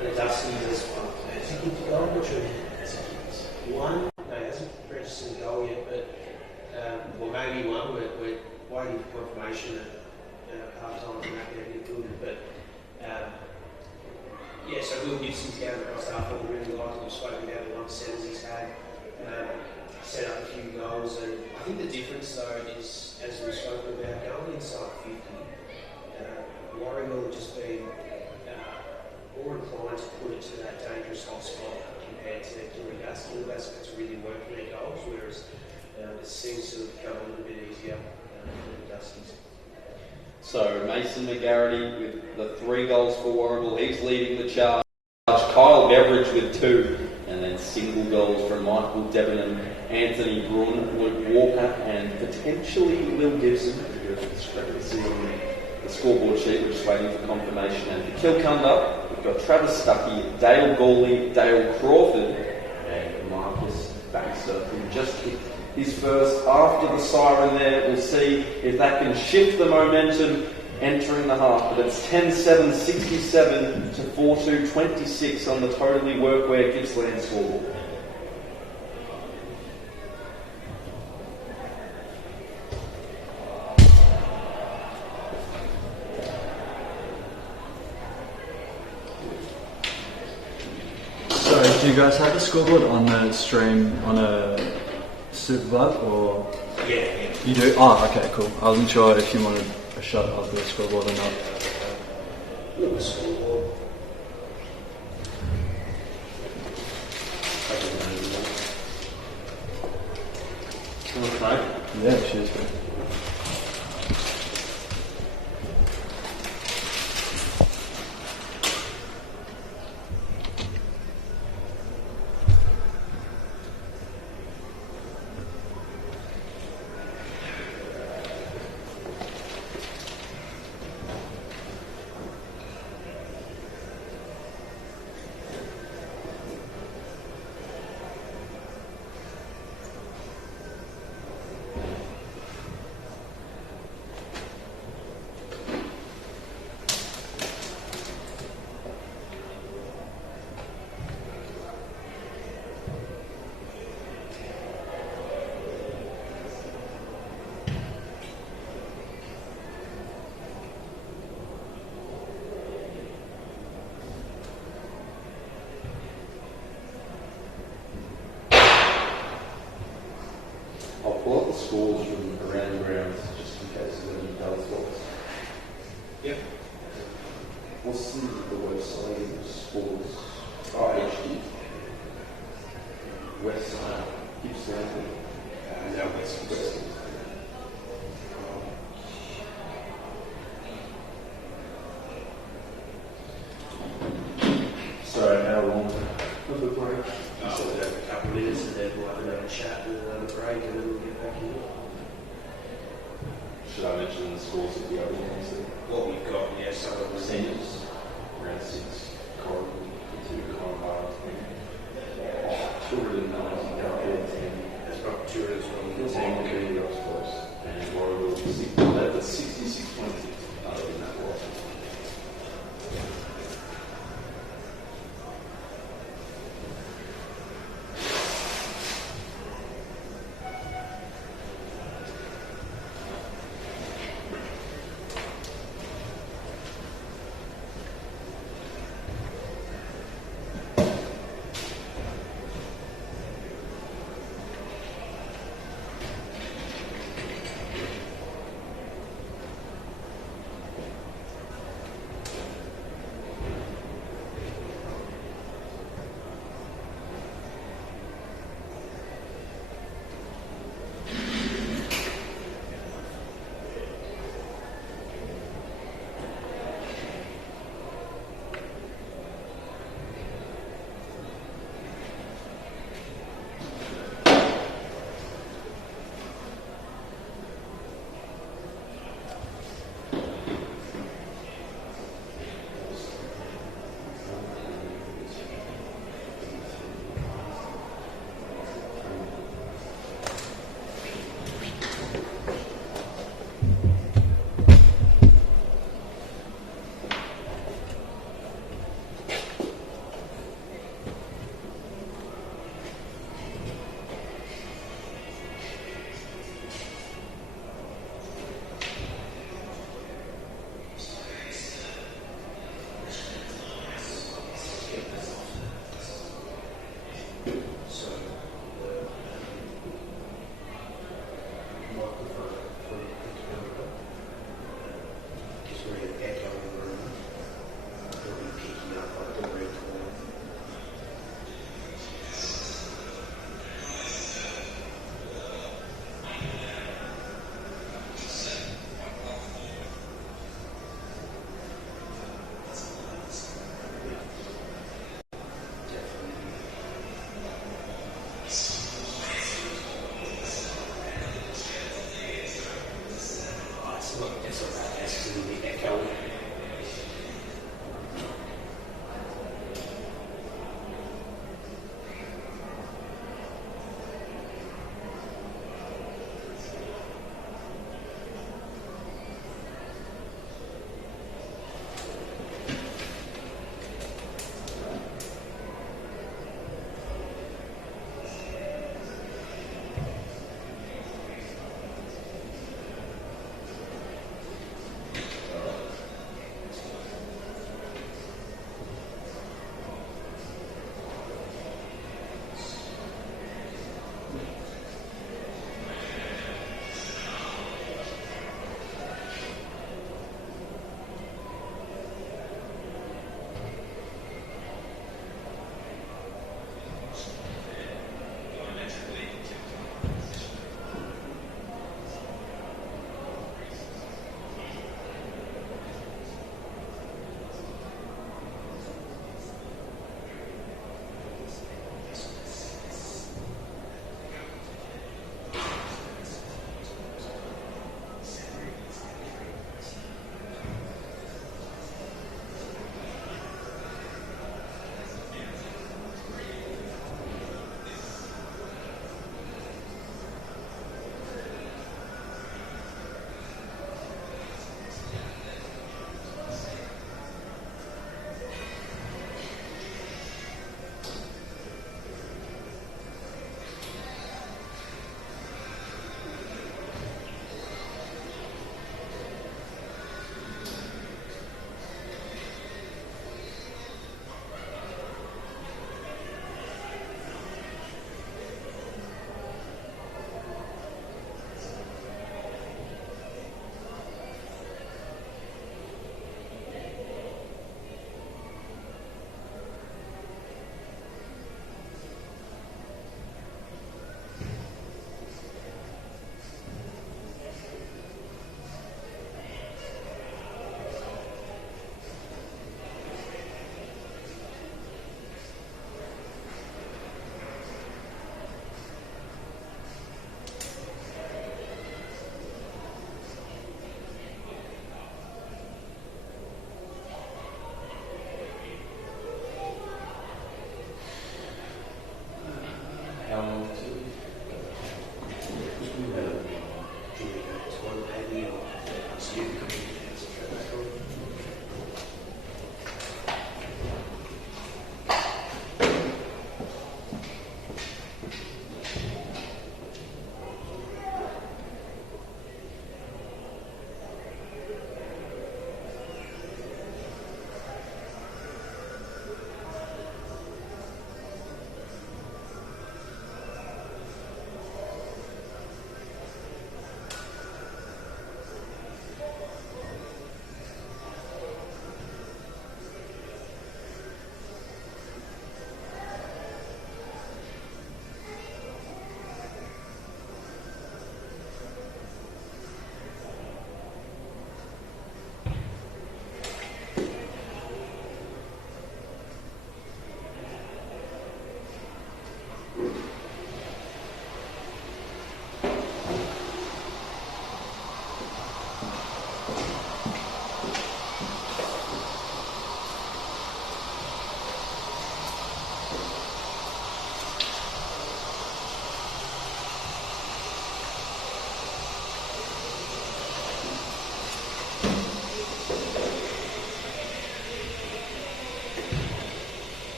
the Dusties. Has he kicked a goal? Not sure. Has he kicked one? No, he hasn't registered a goal yet, but well, maybe one. We're waiting for confirmation that part-time and that there in Kilcunda. But yeah, so Will Gibson's down across the half. I really like him. We've spoken about the 1-7s he's had. Set up a few goals, and I think the difference though is, as we've spoken about, going inside 50, Warragul have just been more inclined to put it to that dangerous hot spot compared to Kilcunda. That's really worked for their goals, whereas it seems to have become a little bit easier for the Dusties. So Mason McGarity with the 3 goals for Warragul, he's leading the charge. Kyle Beveridge with 2, and then single goals from Michael Debenham, Anthony Brun, Luke Walker, and potentially Will Gibson. There's a discrepancy on the scoreboard sheet, we're just waiting for confirmation. And for Kilcunda, we've got Travis Stuckey, Dale Gawley, Dale Crawford, and Marcus Baxter, who just kicked his first after the siren there. We'll see if that can shift the momentum entering the half, but it's 10-7, 67 to 4-2, 26 on the totally workwear Gippsland scoreboard. So, do you guys have the scoreboard on the stream on a Superbug or? Yeah. You do? Oh, okay, cool. I wasn't sure if you wanted a shot of the scoreboard or not. Little scoreboard. Okay. Yeah, cheers, bro. I'll pull up the scores from around the grounds just in case there's any dull thoughts. Yep. What's the website of the scores? HD. West side. Gippsland. No, West. So how long was the break? So we'll have a couple of minutes and then we'll have another chat and another break and then we'll get back in. Should I mention the scores of the other ones? What we've got, yeah, some of the Seniors, round 6, Corrigan, 2, Conbar, 290, Garfield 10. That's not two as well. Kilcunda, Kilcunda was close. And Warragul 66.6. Other than that, was.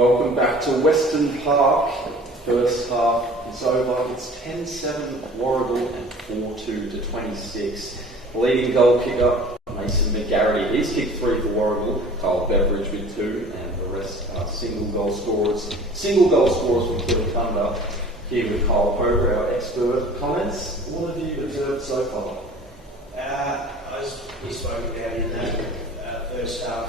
Welcome back to Western Park. First half is over. It's 10-7 Warragul and 4-2 to 26. Leading goal kicker, Mason McGarity. He's kicked 3 for Warragul. Kyle Beveridge with 2, and the rest are single goal scorers. Single goal scorers from Kilcunda. Here with Kyle Pover, our expert. Comments? What have you observed so far? As we spoke about in that first half,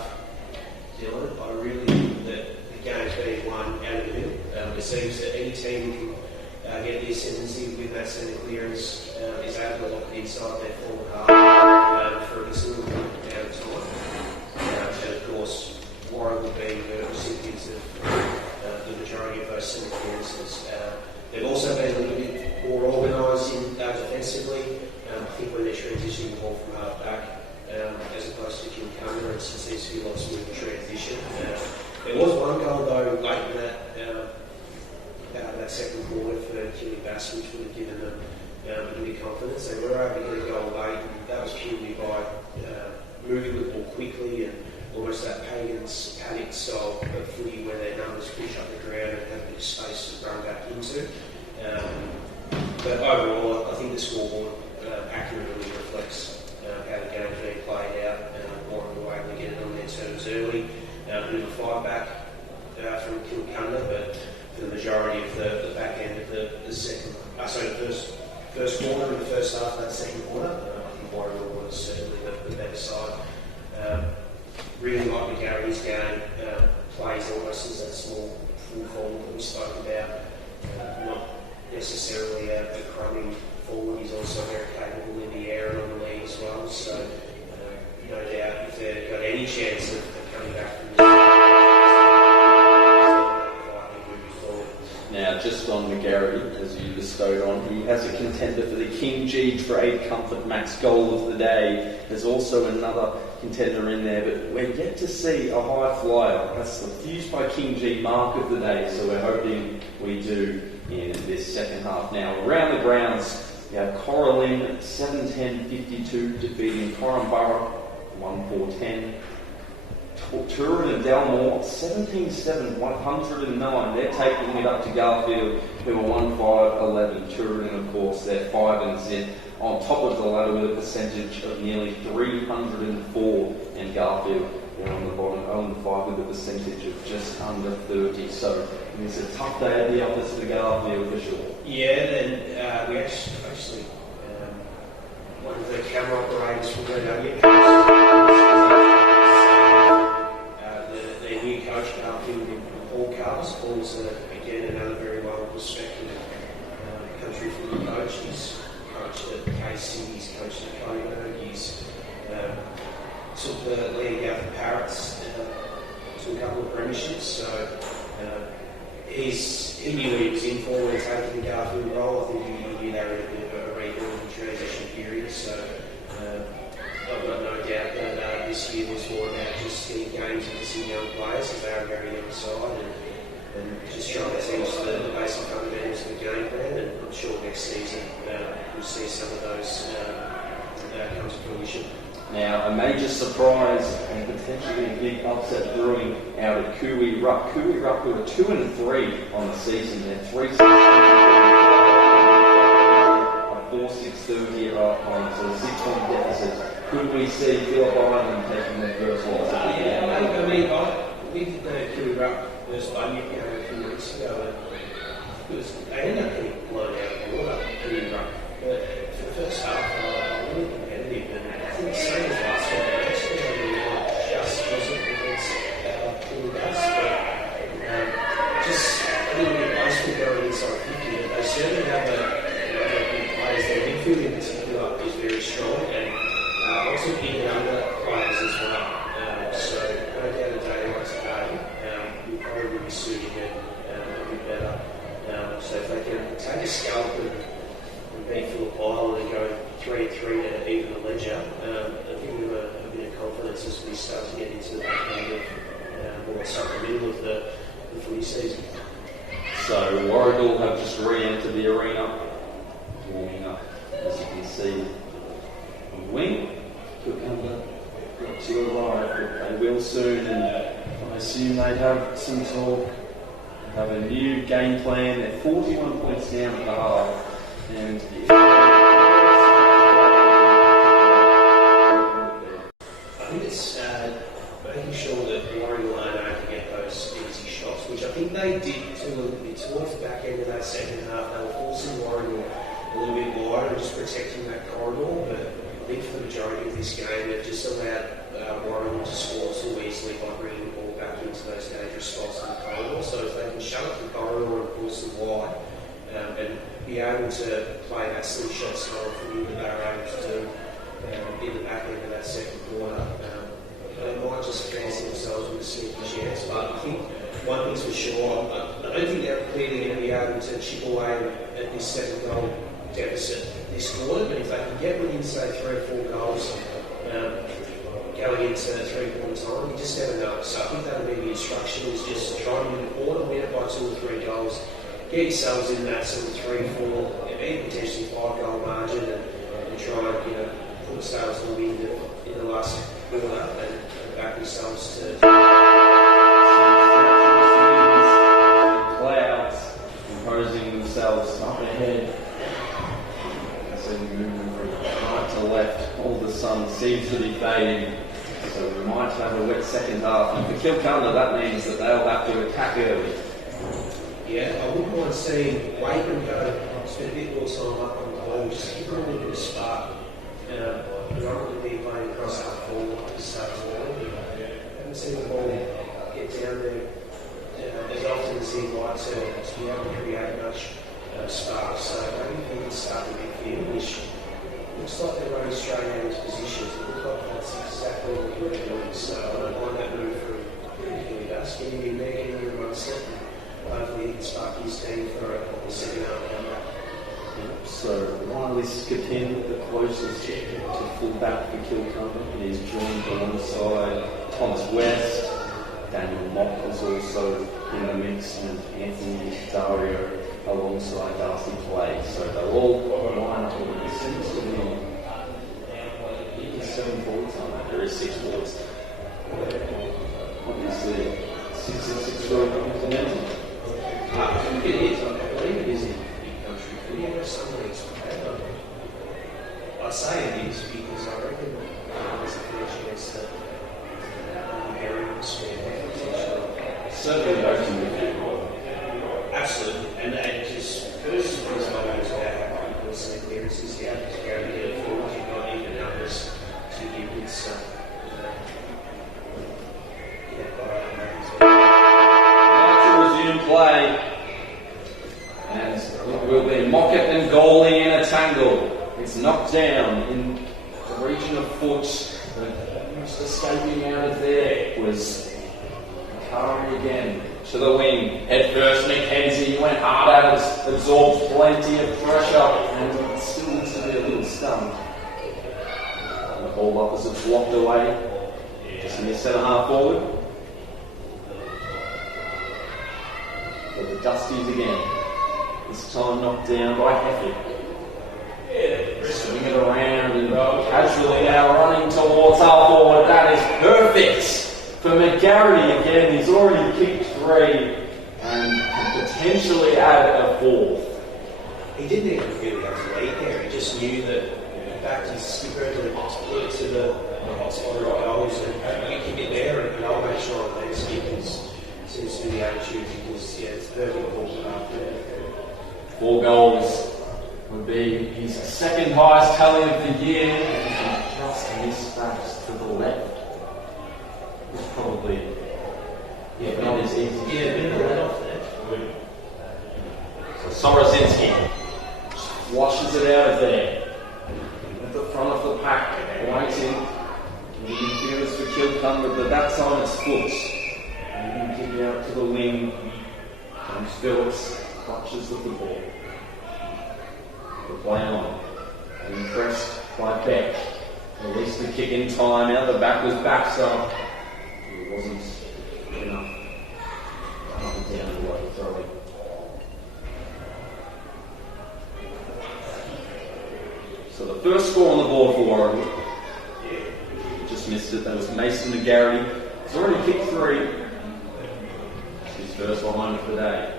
Dylan, I really think that the game's being won out of the middle. It seems that any team can get the ascendancy with that centre clearance is able to lock it inside their forward half for a considerable amount of time. And of course, Warragul being the recipients of the majority of those centre clearances. They've also been a little bit more organised defensively. I think when they're transitioning the ball from half back, as opposed to Kilcunda, it just seems to be a lot smoother transition. There was one goal though late in that second quarter for Gippy Bass, which would have given them a bit of confidence. They were able to get a goal late, and that was purely by moving the ball quickly and almost that Pagan's panic style of footy where their numbers push up the ground and have a bit of space to run back into. But overall, I think the scoreboard accurately reflects how the game's being played out. Warren were able to get it on their terms early. A bit of a fight back from Kilcunda, but for the majority of the back end of the second, the first quarter and the first half of that second quarter, I think Warren was certainly the better side. Really like McGarry's game, plays almost as that small full forward that we spoke about, not necessarily a crumbing forward. He's also very capable in the air and on the leg as well, so no doubt if they've got any chance of coming back from this, now, just on McGarry, as you bestowed on, he has a contender for the King G Trade Comfort Max goal of the day. There's also another contender in there, but we're yet to see a high flyer. That's the Fused by King G mark of the day, so we're hoping we do in this second half. Now, around the grounds, we have Coralline 7-10-52 defeating Corumburra 1-4-10. Turin and Dalmore 17-7-109. They're taking it up to Garfield, who are 1-5-11. Turin, of course, they're 5-0 on top of the ladder with a percentage of nearly 304. And Garfield, they're on the bottom, 0-5 with a percentage of just under 30. So it's a tough day at the office for Garfield for sure. Yeah, and we actually one of the camera operators from their new coach, Garfield, Paul Carlos. Paul's again another very well respected country football coach. He's coached at KC, he's coached at Coburg, he's took the league out for Parrots to a couple of premierships, so he knew what he was in for when taking the Garfield role. I think he knew they were in a bit of a rebuilding transition period, so I've got no doubt that this year was more about just getting games into some young players, because they are very young side, and just trying to teach the basic fundamentals of the game plan, and I'm sure next season we'll see some of those come to fruition. Now, a major surprise and potentially a big upset brewing out at Kui Rup. Kui Rup, who are 2-3 on the season. They're 3-6 4-6-30 at half time, so a 6-point deficit. Could we see Phillip Island taking their first loss? I mean, we did the Kui Rup first Bunyip game a few weeks ago, and they ended up getting blown out of the water, Kui Rup. But for the first half, really competitive, and I think the same as last time, they actually just wasn't against Kilcunda, but just a little bit wasteful going inside 50. But they certainly have good players. Their midfield in particular is very strong, and also big and under players as well. So no doubt a day like today, we'll probably be suiting it a bit better. So if they can take a scalp and beat Phillip Island and go 3-3 to even the ledger, I think we have a bit of confidence as we start to get into the back end of the middle of the footy season. So Warragul have just re-entered the arena, warming up, as you can see, on the wing. Kilcunda got to arrive, but they will soon, and I assume they have some talk have a new game plan. They're 41 points down at the half. And I think it's making sure that Warragul aren't able to get those easy shots, which I think they did to a little bit towards the back end of that second half. They were forcing Warragul a little bit wider and just protecting that corridor, but I think for the majority of this game they've just allowed Warragul to score too easily by bringing the ball back into those dangerous spots in the corridor. So if they can shut up the corridor and force them wide and be able to play that silly shot style from you that they were able to do in the back end of that second quarter, they might just fancy themselves with a sneaky chance. But I think one thing's for sure, I don't think they're clearly going to be able to chip away at this 7-goal deficit this quarter, but if they can get within, say, 3 or 4 goals going into 3-quarter time, you just never know. So I think that'll be the instruction, is just try and win the quarter, win it by 2 or 3 goals, get yourselves in that sort of 3, 4, even potentially 5-goal margin, and try and put themselves in the wind in the last quarter and back themselves to clouds imposing themselves up ahead. So moving from right to left, all the sun seems to be fading. So we might have a wet second half. And for Kilcunda, that means that they'll have to attack early. Yeah, I wouldn't mind seeing Waken go spend a bit more time up on the ball, just give them a little bit of spark. We're not going to be playing across that forward at the start of the morning. I haven't seen the ball get down there as often as he'd like to be able to create much spark. So maybe he can start the midfield, which looks like they're running straight out of his positions. It looks like that's exactly what we're doing. So I don't mind that move from us, getting him in there, getting him in one step. Hopefully he can spark his team for a second half comeback. So Riley Skipin, the closest to full-back for Kilcunda, and he's joined alongside Thomas West. Daniel Mock is also in the mix, and Anthony Dario alongside Darcy Clay. So they're all line up. There seems to be 7 forwards on that. There is 6 forwards. Obviously, 6 and 6 for implementing. I think it is. I believe it is in big country footy. There's some leagues like that. I say it is because I reckon there's a fair chance that Americans Certainly those in the absolutely. And just first of all, it's not always about how critical some clearances you have to go to get forward. You've got even numbers to give with some. Play, and it will be Mockett and Goalie in a tangle. It's knocked down in the region of foot, but just escaping out of there was Curry again to the wing. Head first, McKenzie went hard at it, absorbed plenty of pressure, and still needs to be a little stunned. And the ball opposite's blocked away. Just in the centre half forward. The Dusties again. This time knocked down by Heffy. Swing it around and casually now running towards half forward. That is perfect for McGarity again. He's already kicked 3 and can potentially add a 4th. He didn't even really have to lead there. He just knew that he backed his skipper to the hot spot of goals, and you kick it there, and I'll make sure on these skippers. Seems to be the attitude because, it's very important after 4 goals would be his second highest tally of the year, and he just missed that to the left. It's probably not as easy. So Sorozinski washes it out of there. At the front of the pack, waiting. The midfielders for Kilcunda, but that's on its foot. And you kick out to the wing. James Phillips clutches with the ball. The play on. Impressed by Beck. Released the kick in time. Out the back was back, so it wasn't enough. Up and down the way, throw it. So the first score on the board for Warragul. Just missed it. That was Mason McGarity. He's already kicked 3. His first behind for the day.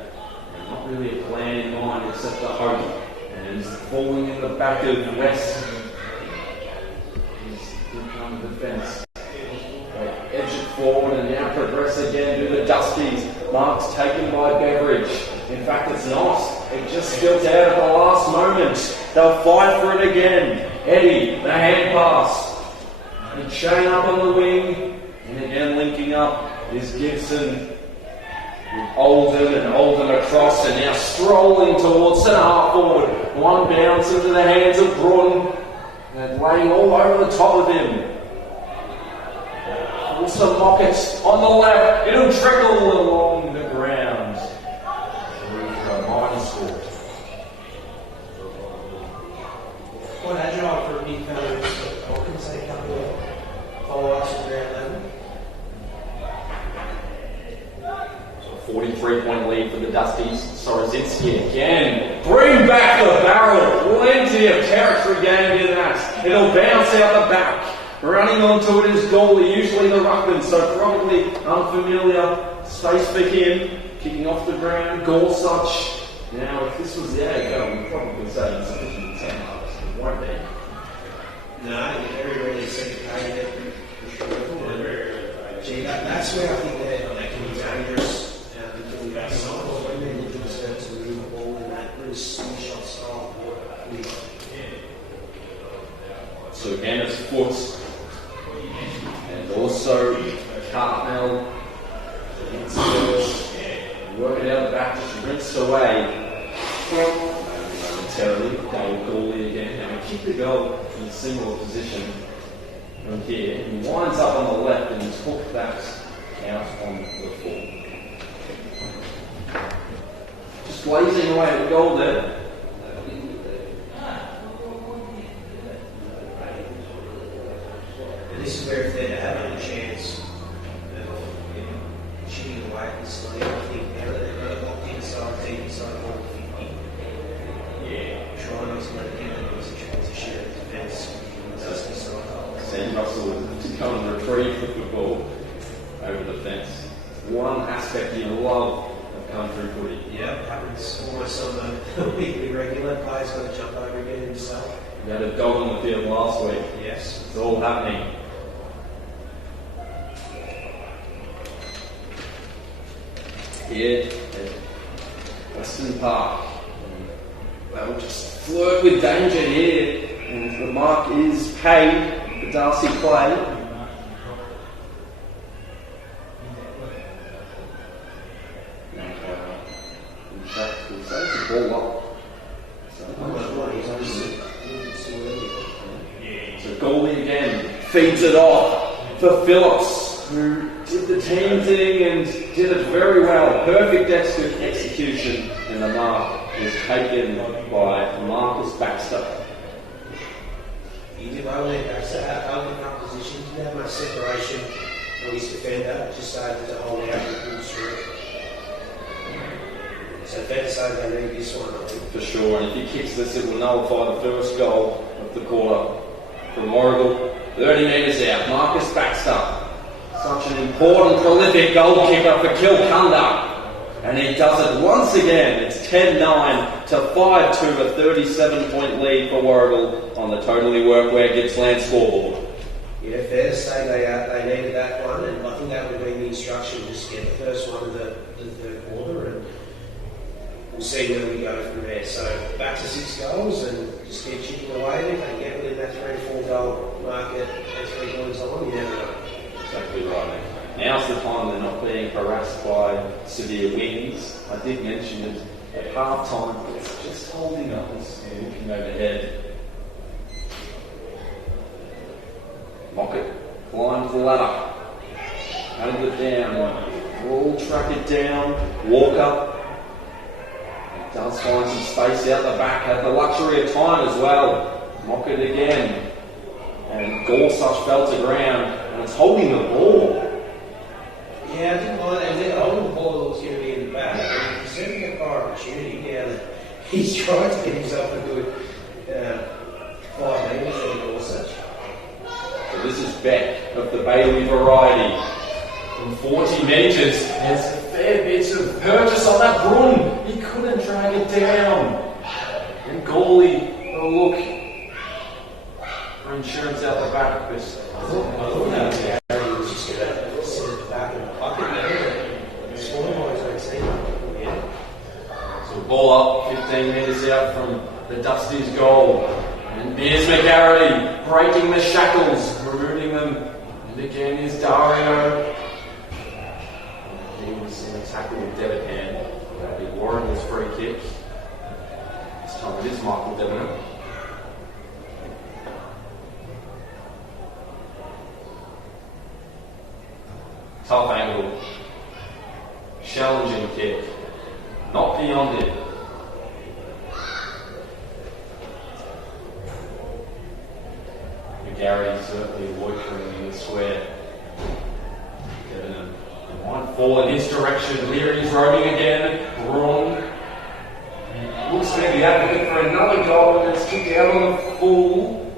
And not really a plan in mind except the hope. And he's falling in the back of West. He's in front of the fence. They edge it forward and now progress again to the Dusties. Mark's taken by Beveridge. In fact, it's not. It just spilled out at the last moment. They'll fight for it again. Eddie, the hand pass. And Shane up on the wing. And again linking up is Gibson with Oldham, and Oldham across, and now strolling towards centre half forward. One bounce into the hands of Broughton, and laying all over the top of him. Also Mockett on the left. It'll trickle along the ground. Through for a minor score. Quite agile for a newcomer. I can say a couple of follow-ups at ground level. 43-point lead for the Dusties. Sorozinski again. Bring back the barrel. Plenty of territory gained in that. It'll bounce out the back. Running onto it is goalie, usually the ruckman, so probably unfamiliar space for him. Kicking off the ground, Gorsuch. Now, if this was the outcome, we'd probably say insufficient 10 marks. It won't be. No, you very rarely see it paid there for sure. Gee, that's where I think that can be dangerous. When they're looking to move the ball in that really swing shot style. So Anna's foot, and also Cartmel work it out the back, just rinsed away momentarily. Dale Gourley again. Now we kick the goal in a similar position from here. He winds up on the left and he's hooked that out on the floor. Just blazing away at the goal there. And this is where if they're having a chance of shooting away at this lead, I think now that they've got it locked inside, deep inside 150. Try not to let it get into a transition of defence. Sam Russell to come and retrieve the football over the fence. One aspect you love of country footy. Yeah, happens almost on the weekly regular. Players got to jump over again himself. We had a dog on the field last week. Yes. It's all happening. Here at Western Park. They'll just flirt with danger here. And the mark is paid for Darcy play. In fact, we'll say it's a ball up. So Gourley again feeds it off for Phillips, who did the team thing and did it very well. Perfect execution, and the mark is taken by Marcus Baxter. He did well there, Baxter. Out in that position, didn't have much separation from his defender, just able to hold out and pull through. So fair to say they need this one, I think. For sure, and if he kicks this, it will nullify the first goal of the quarter. From Warragul, 30 metres out, Marcus Baxter. Such an important, prolific goalkeeper for Kilcunda. And he does it once again. It's 10-9 to 5-2, a 37-point lead for Warragul on the Totally Workwear Gippsland scoreboard. Yeah, fair to say they needed that one, and I think that would have been the instruction, just get the first one of the third quarter, and we'll see where we go from there. So back to 6 goals and just keep chipping away. If they can get within that 3 or 4 goal market at 3 points on, you never know. Exactly right. Now's the time they're not being harassed by severe winds. I did mention it at half time, but it's just holding up and looking overhead. Mockett climbs the ladder, held it down, we'll track it down, Walker. Does find some space out the back, had the luxury of time as well. Mockett again. And Gorsuch fell to ground, and it's holding the ball. Yeah, I didn't mind, and then holding the ball was going to be in the back. But he's certainly got far opportunity now that he's trying to get himself a good 5 metres there, Gorsuch. So this is Beck of the Bailey variety. From 40 metres, there's a fair bit of to purchase on that run. He couldn't drag it down. And goalie, oh look, for insurance out the back. But I thought that Gary was just going to sit at the back of the bucket there. The scoring boys don't see that. So ball up, 15 metres out from the Dusties' goal. And there's McGarity breaking the shackles, removing them. And again is Dario. He was in a tackle with Debenham. That'll be Warragul's free kick. This time it is Michael Debenham. Tough angle. Challenging kick. Not beyond it. McGarity certainly loitering in the square. Debenham. It might fall in his direction. Here he's roaming again. Wrong. Looks to be the advocate for another goal, and it's kicked out on the full.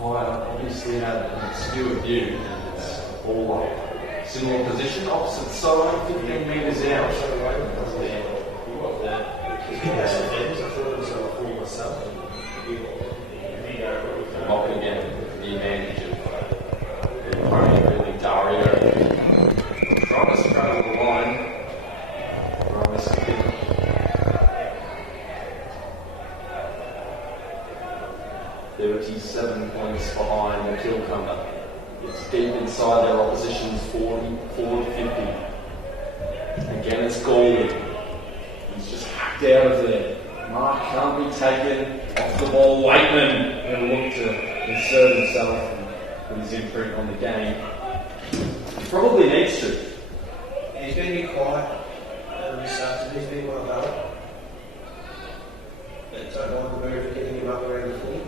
Obviously had an obscure view. It's all up. Similar position, opposite side, 15 metres out. Mock again, the advantage of the opponent, really Dario. Trying to straddle the line. 37 points behind the Kilcunda. It's deep inside their opposition's 40 to 50. Again, it's Goldie. He's just hacked out of there. Mark can't be taken off the ball. Waitman going to look to insert himself and put his imprint on the game. He probably needs to. He's going to be quiet this afternoon. He's been well done. But don't mind the move getting him up around the footy.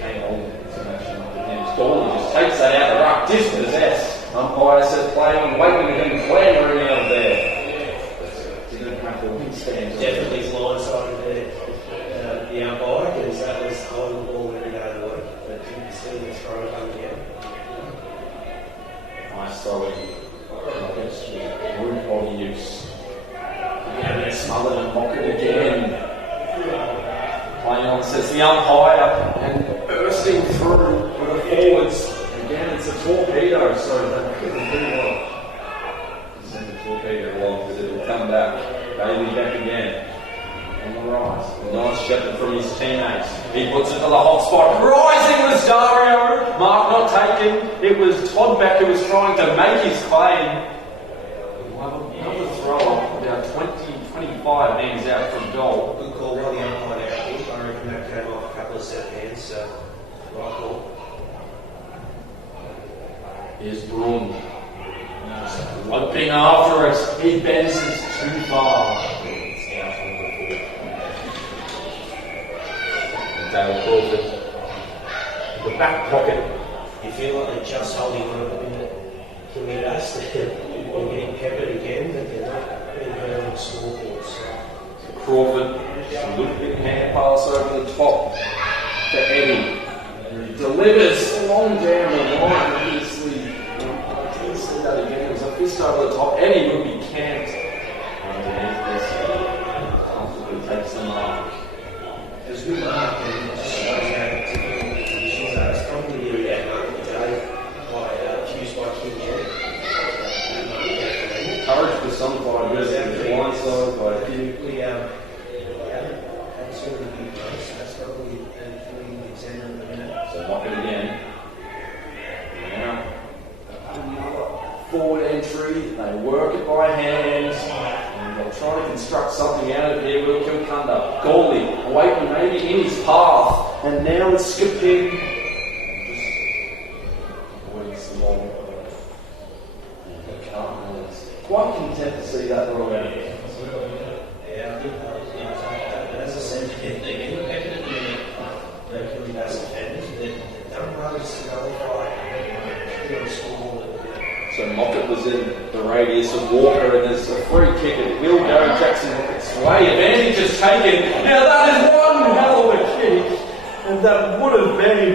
Hang on, it's an action up with him. Goldie just takes that out the ruck. Dispossess. Umpire said play on Waitman and then clambering out there. Didn't have the wing stand. Definitely blindsided the umpire because that was holding the ball every day of the week. But didn't see the throw come again. Nice throwing. Good body use. Again, they're smothered and mock it again. Playing on, says the umpire, and bursting through with the forwards. Again, it's a torpedo, so they couldn't do well. Send the torpedo along because it'll come back. Bailey back again. On the right. Nice shepherd from his teammates. He puts it to the hot spot. Rising was Dario. Mark not taken. It was Todd Beck who was trying to make his claim. We'll have another throw up about 25 metres out from goal. Good call by the umpire there. I reckon that came off a couple of set hands, so right call. Here's Broom. Loping after it. He bends it too far. It's out from the full. Dale Crawford. The back pocket. You feel like they're just holding on a minute. Can we ask them? They're getting peppered again, but they're not being heard on the scoreboard. So. Crawford. Just a little bit hand pass over the top to Eddie. He delivers long down the line. Obviously, I didn't see that again. It was a fist over the top. Eddie would be camped underneath this. Comfortably takes the mark. It was a good mark, and it just shows how difficult the conditions are. It's probably nearly that mark today accused by King Jerry. Courage personified versus the blindside by Hugh. We had sort of a big race. That's probably the examiner at the minute. So mock it again. Now, another forward entry. They work it by hand. And they'll try to construct something out of here. Will Kilcunda. Goalie. Waitman maybe in his path. And now it's skipping. Just avoiding some long. Quite content to see that little out. Yeah, I think but as I said, they're getting peckered at the minute. They're killing base defenders. They've done well just to nullify the scoreboard. So Moffat was in the radius of Walker, and there's a free kick. It will go Jackson Moffat's way. Advantage is taken. Now that is one hell of a kick, and that would have been,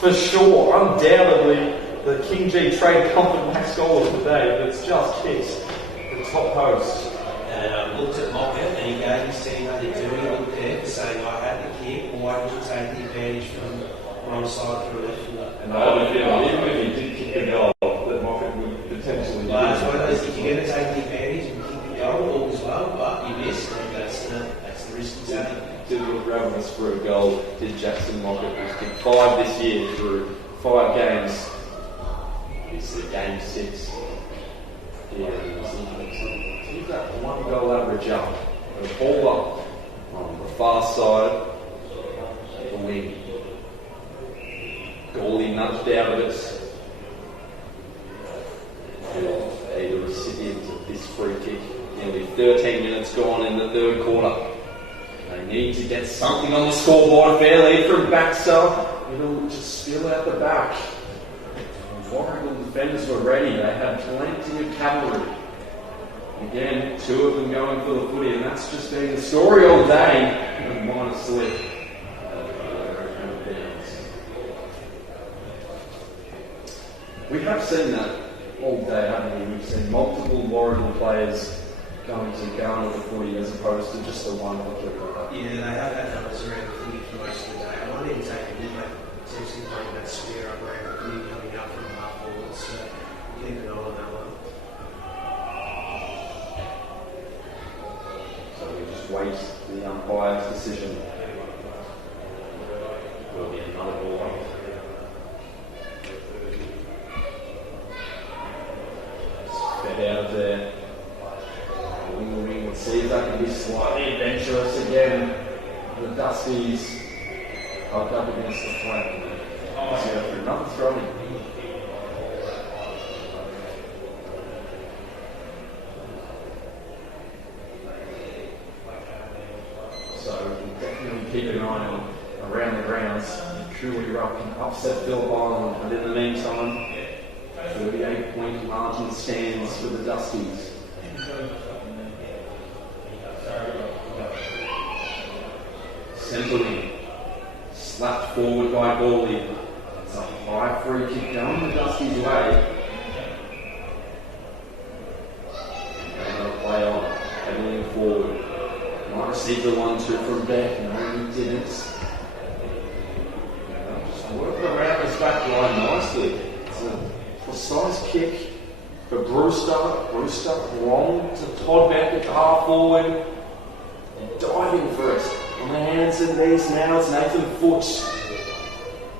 for sure, undoubtedly, the King G Trade Comfort max goal of the day. But it's just kicks. The top post. And I looked at Mocker and he gave his teammate a dirty look there, saying I had the kick, or I would take the advantage from wrong side through left foot. And I would feel even if he did kick the goal, that Moffat would potentially use Well, it's one of those, it. if you're going to take the advantage and kick the goal, all as well, but you missed, and that's the risk you take. Did look ravenous for a goal, did Jackson Moffat, who's kicked 5 this year through 5 games. Obviously, game 6. Yeah, he's that 1 goal average up. The ball up on the far side of the wing. Goalie nudged out of it. Be the recipient of this free kick. Nearly 13 minutes gone in the third quarter. They need to get something on the scoreboard. Fair lead from Baxter. It'll just spill out the back. Warragul defenders were ready. They had plenty of cavalry. Again, 2 of them going for the footy, and that's just been the story all day. A minor slip. We have seen that all day, haven't we? We've seen multiple Warragul players going to garner the footy as opposed to just the one wicket. Yeah, they have had numbers around the footy for most of the day. I might even take a look at potentially playing that square up around the footy coming up from half forward, so keep an eye on that one. So we just wait the umpire's decision. Will be another ball. Fed out of there. Wing, let's see if that can be slightly adventurous again. The Dusties hugged up against the flank. See after another throw-in. So we'll definitely keep an eye on around the grounds. Truly Ruck can upset Phillip Island, but in the meantime, 38-point margin stands for the Dusties. Centering, slapped forward by Gawley. It's a high free kick down the Dusties' way. They're going to play on, heading forward. Might receive the 1-2 from Beck, no, he didn't. Just working around this back line nicely. It's a precise kick for Brewster. Brewster long to Todd Beck at half forward. And diving for it. On the hands and knees now, it's Nathan Foot.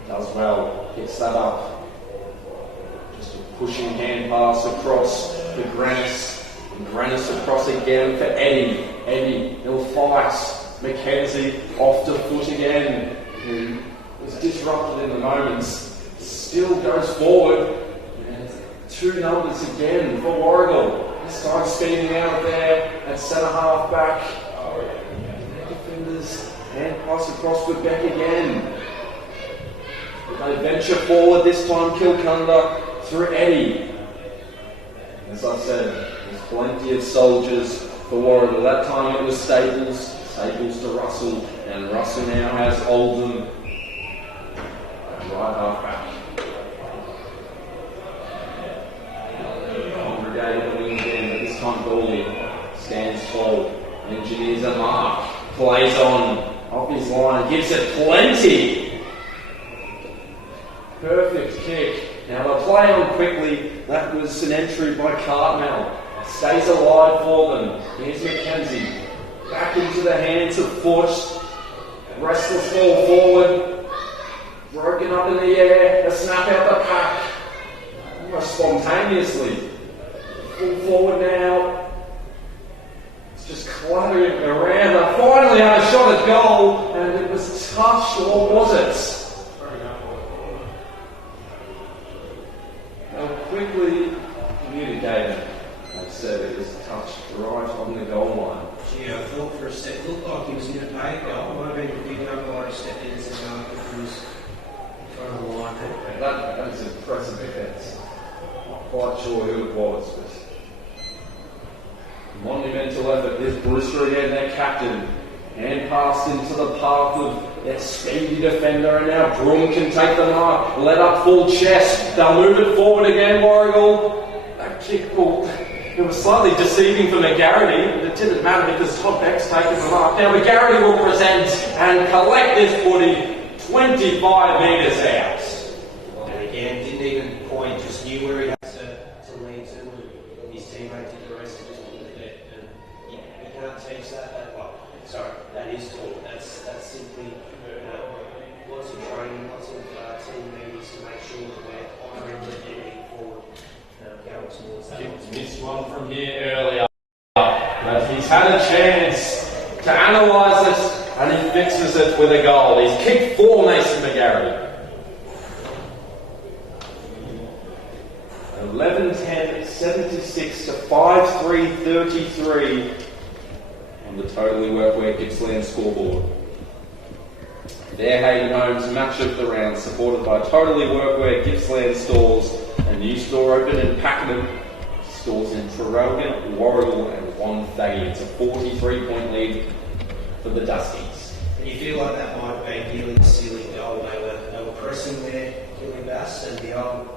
Does well, picks that up. Just a pushing hand pass across to Grannis. And Grannis across again for Eddie. Eddie, he'll fight. Mackenzie off to Foot again, who was disrupted in the moments. Still goes forward. And 2 numbers again for Warragul. This time speeding out there at centre half back. Defenders hand pass across with Beck again. They venture forward this time, Kilcunda through Eddie. As I said, there's plenty of soldiers for Warragul. That time it was Staples to Russell, and Russell now has Oldham right half back. Congregated the wing again, but this time Gawley stands tall, engineers a mark, plays on, off his line, gives it plenty. Perfect kick. Now they'll play on quickly. That was an entry by Cartmel. Stays alive for them. Here's Mackenzie. Back into the hands of Foot. Restless ball forward. Broken up in the air. A snap out the pack. Almost spontaneously. Full forward now. It's just cluttering around. They finally had a shot at goal, and it was touched, or was it? They were quickly communicated. They said it was touched right on the goal line. Yeah, I thought for a step, it looked like he was going to pay a goal. Might have been a big number, like stepped in and said, no, if he was in front of the line. That is impressive defence. Not quite sure who it was, but monumental effort. There's Brewster again, their captain. Hand passed into the path of their speedy defender, and now Broom can take the mark. Let up full chest. They'll move it forward again, Warragul. That kick will It was slightly deceiving for McGarity, but it didn't matter because Todd Beck's taken the mark. Now McGarity will present and collect this footy 25 metres out. And again, didn't even point, just knew where he had to lead to, and his teammate did the rest and just put it there. And you can't teach that. Sorry, that is taught. That's simply lots of training, lots of team meetings to make sure that we're honouring the moving forward, going towards that. He's missed one from here earlier, but he's had a chance to analyse it, and he fixes it with a goal. He's kicked for Mason McGarity. 11-10, 76 to 5-3, 33 on the Totally Workwear Gippsland scoreboard. Their Hayden Homes match of the round, supported by Totally Workwear Gippsland stores, a new store open in Pakenham, stores in Traralgon, Warragul and Wonthaggi. It's a 43-point lead for the Dusties. And you feel like that might have been Gilly's silly goal. They were pressing there, Gilly Bass, and the old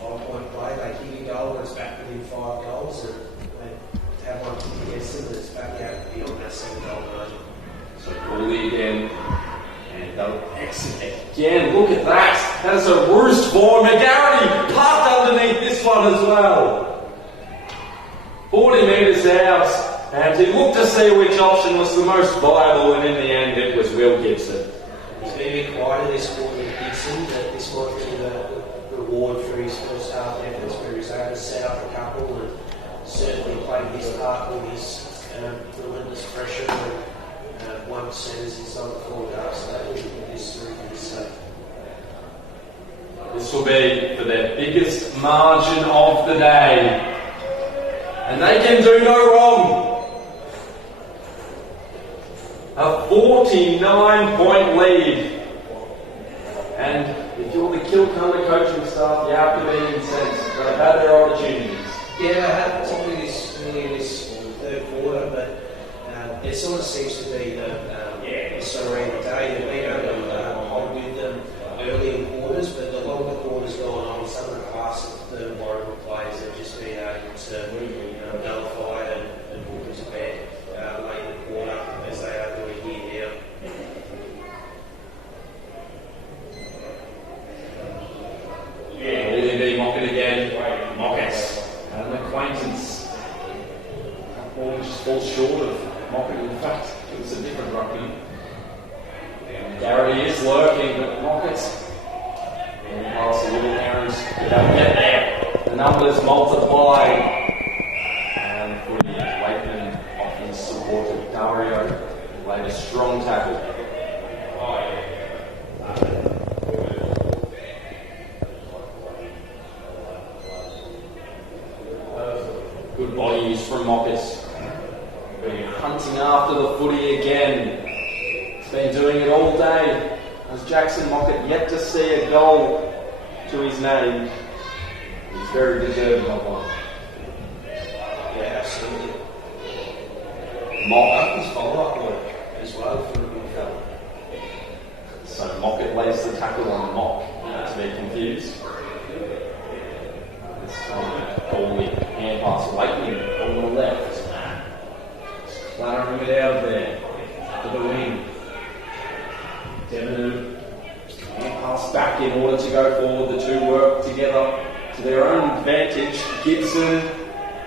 5-point play, they kick a goal and it's back within 5 goals, and they have one kick against them, and it's back out beyond that 7-goal margin. So Cooley again, and they'll exit again. Look at that. That is a roost for McGarity. Parked underneath this one as well. 40 metres out, and he looked to see which option was the most viable, and in the end it was Will Gibson. He's been a bit quieter this quarter than Gibson, but this might be the reward for his first half efforts, where he's able to set up a couple and certainly played his part with his relentless pressure and 1% as inside the forecast. So that will be this through for his sake. This will be for their biggest margin of the day. And they can do no wrong. A 49-point lead. And if you're the Kilcunda coaching staff, you have to be incensed. They've had their opportunities. Yeah, I had probably this early in this third quarter, but it sort of seems to be the story of the day. They've been able to hold with them early in quarters, but the longer quarters going on, some of the class of the Warragul players have just been able to nullify and put them to bed late in the quarter, as they are doing here now. Yeah, will he be Mockett again? Mockett. An acquaintance. That ball just falls short of Mockett. In fact, it was a different rugby. Garrity is lurking, but Mockett. And pass a little errors. They don't get there. The numbers multiply. And for the Wakeman often supported Dario, laid a strong tackle. Good body use from Mockett. Been hunting after the footy again. He's been doing it all day. As Jackson Mockett yet to see a goal to his name. He's very deserving of one. Yeah, absolutely. Mockett. His follow-up work as well for a good fella. So Mockett lays the tackle on Mock, not to be confused. This time, Coley hand pass Wakeman on the left. Just clattering it out of there to the wing. Debenham hand pass back in order to go forward. The two work together to their own advantage. Gibson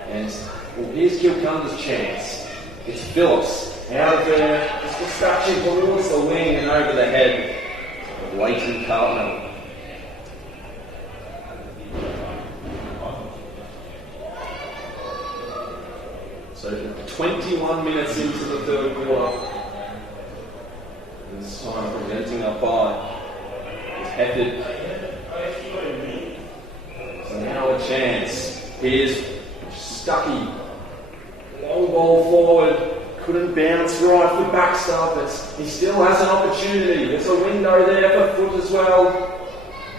and well, here's Kilcunda's chance. It's Phillips out of there, just dispatching towards the wing and over the head of Leighton Carlton. So 21 minutes into the third quarter. This time preventing a bye is Hefford. So now a chance. Here's Stuckey. Long ball forward. Couldn't bounce right for Baxter, but he still has an opportunity. There's a window there for Foot as well.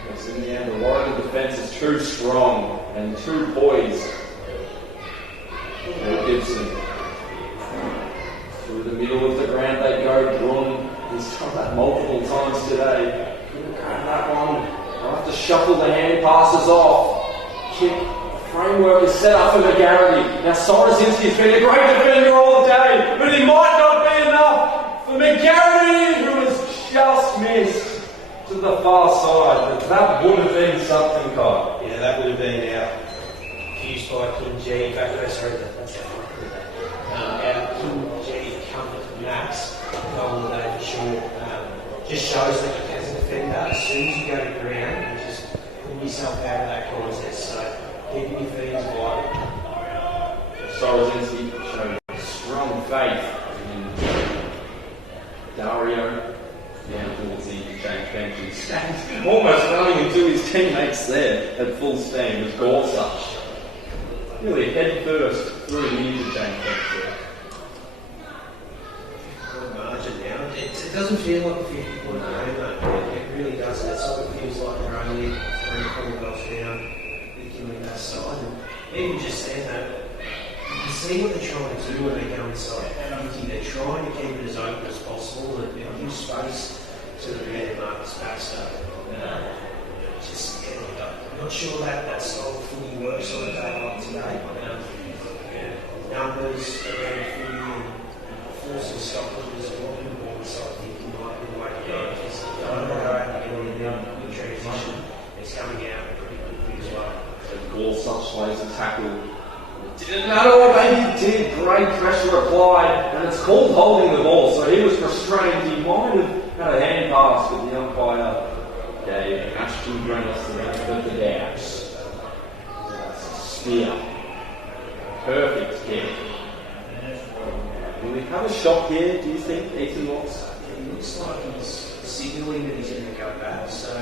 Because in the end, the Warragul defence is too strong and too poised. Will Gibson. Through the middle of the ground they go. Brun. He's done that multiple times today. Couldn't grab that one. I'll have to shuffle the hand passes off. Kick framework is set up for McGarity. Now Sorozinski's been a great defender all day, but he might not be enough for McGarity, who has just missed to the far side. But that would have been something, Kyle. Yeah, that would have been our fused by King G. In fact, that's our King G comfort max goal of the day for sure. Just shows that you as a defender, as soon as you go to ground, you just pull yourself out of that contest. So keeping your feet is vital. Sorozinski showed strong faith in Dario down towards the interchange bench and stands almost running into his teammates there at full steam with Gorsuch. Really head first through the interchange bench there. Good margin now. It doesn't feel like a 50-point game, though. It really doesn't. It sort of feels like they're only 3-4 goals down, thinking that side. And even just saying that, you can see what they're trying to do when they go inside. They're trying to keep it as open as possible and give space to the man Marcus Baxter. I'm not sure that style fully works on a day like today. Numbers around footy and forcing Stockland is a lot more, so I think you might be the way to go. Because in transition, it's coming out pretty quickly as well. So Gorsuch lays a tackle. Didn't matter what he did, great pressure applied, and it's called holding the ball, so he was restrained. He might have had a hand pass, but the umpire gave Ashton Grenos the benefit of the doubt. That's a spear. Perfect kick. Will we have a shot here, do you think, Ethan Watts? It looks like he's signalling that he's going to go back, so...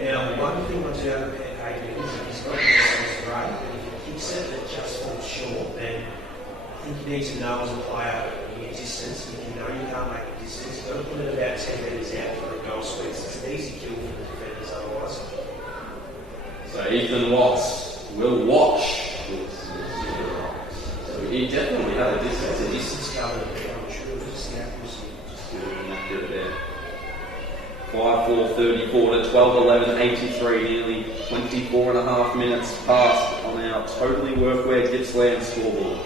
Now, one thing I do have a pet hate is that he's got this great, but if he kicks it that just falls short, then I think you need to know as a player your distance. If you know you can't make a distance, you've got to put it about 10 metres out for a goal squeeze. It's an easy kill for the defenders otherwise. So Ethan Watts will watch. So he definitely had a distance. The distance covered, I'm sure, just the accuracy. Inaccurate there. 5-4, 34 to 12-11, 83, nearly 24 and a half minutes passed on our totally workwear Gippsland scoreboard.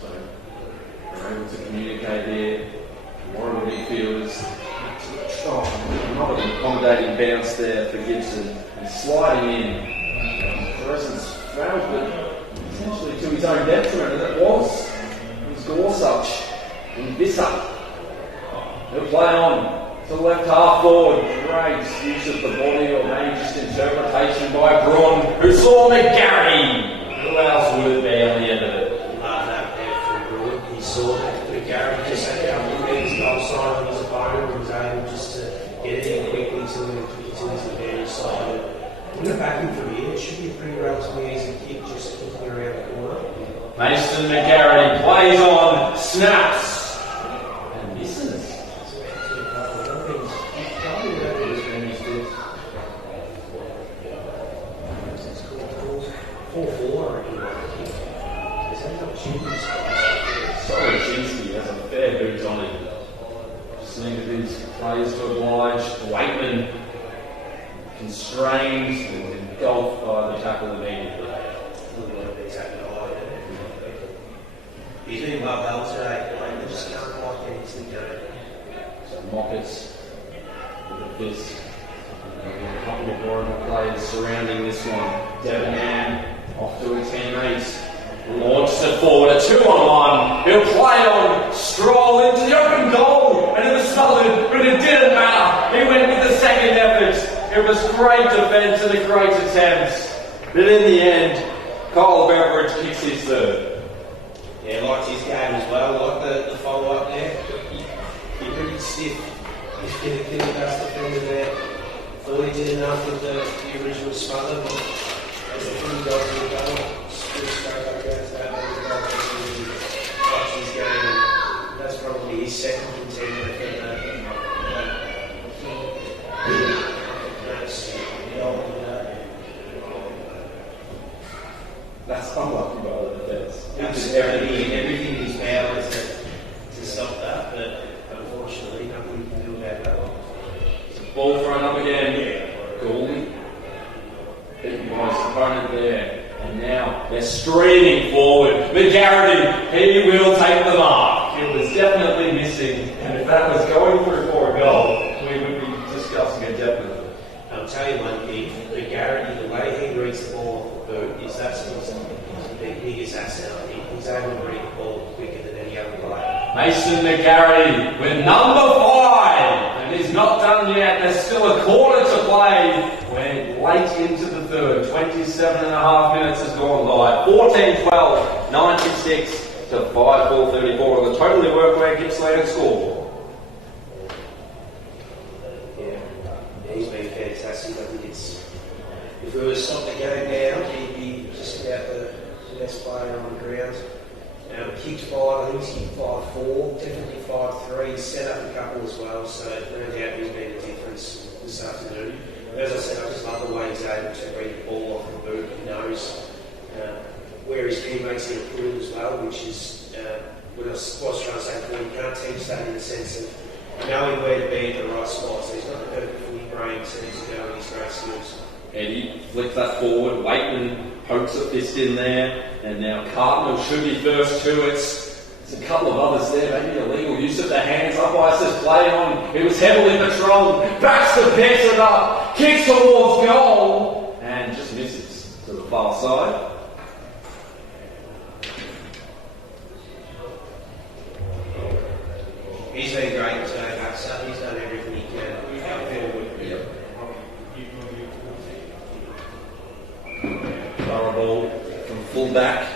So we're able to communicate here. Warragul midfielders not an accommodating bounce there for Gibson and sliding in. Presence found, but essentially to his own detriment, and it was Gorsuch and Visser. He'll play on to the left half forward. Great use of the body, or maybe just interpretation by Braun, who saw McGarry. Who else would it be on the end of it? Love that there for Braun. He saw that McGarry just had a couple of metres goal side on his opponent and was able just to get it in quickly to him and kick it to his advantage side. Put it back in from here. It should be a pretty relatively easy kick, just kicking around the corner. Mason McGarry plays on, snaps, and misses. 4-4, I reckon. Is that an opportunity? Sorozinski has a fair boot on him. Just need these players to oblige. Waitman constrained and engulfed by the tackle immediately. He's doing well today. They just can't quite get into the game. So Mockets with a fist. A couple of Warragul players surrounding this one. Devon Mann off to a teammate. Launched it forward, a 2-on-1. He'll play on, stroll into the open goal, and it was solid, but it didn't matter. He went with the second effort. It was great defence and a great attempt. But in the end, Kyle Beveridge kicks his third. Yeah, liked his game as well. Like the follow-up there. You're pretty stiff. If you get a Kilcunda defender there. Thought he did enough with the original smother, but as the pretty guys in the goal, straight up goes that. Liked his game, and that's probably his second contender for That's unlucky by the defence. Everything in his power is to stop that, but unfortunately, nothing we can do about that. Ball thrown up again. Gould opponent there. And now they're streaming forward. McGarity, he will take the mark. It was definitely missing. And if that was going through for a goal, we would be discussing it definitely. I'll tell you one thing, McGarity, the way he reads the ball off the boot is that's the biggest asset, I think. He's able to read the ball quicker than any other player. Mason McGarity with number 5. And he's not done yet. There's still a quarter to play. We're late into the third. 27 and a half minutes has gone by. 14-12, 96 to 5-4-34 on the totally workwear Gippsland score. Yeah, he's been fantastic. I think if we were to stop the game now, he'd be just about the best player on the ground. Kicked 5, I think he's kicked 5-4, definitely 5-3, set up a couple as well, so no doubt he's made a difference this afternoon. As I said, I just love the way he's able to read the ball off the boot. He knows where his teammates are going to put it as well, which is what I was trying to say before. You can't teach that in the sense of knowing where to be at the right spot. So he's got the perfect footy brain to know his great skills. Eddie flicks that forward. Waitman pokes a fist in there. And now Cardinal should be first to it. There's a couple of others there. Maybe illegal use of the hands. Umpire says play on. It was heavily patrolled. Backs to pass it up. Kicks towards goal. And just misses to the far side. He's been great today, Baxter. He's done everything he can. Yep. Warragul from full back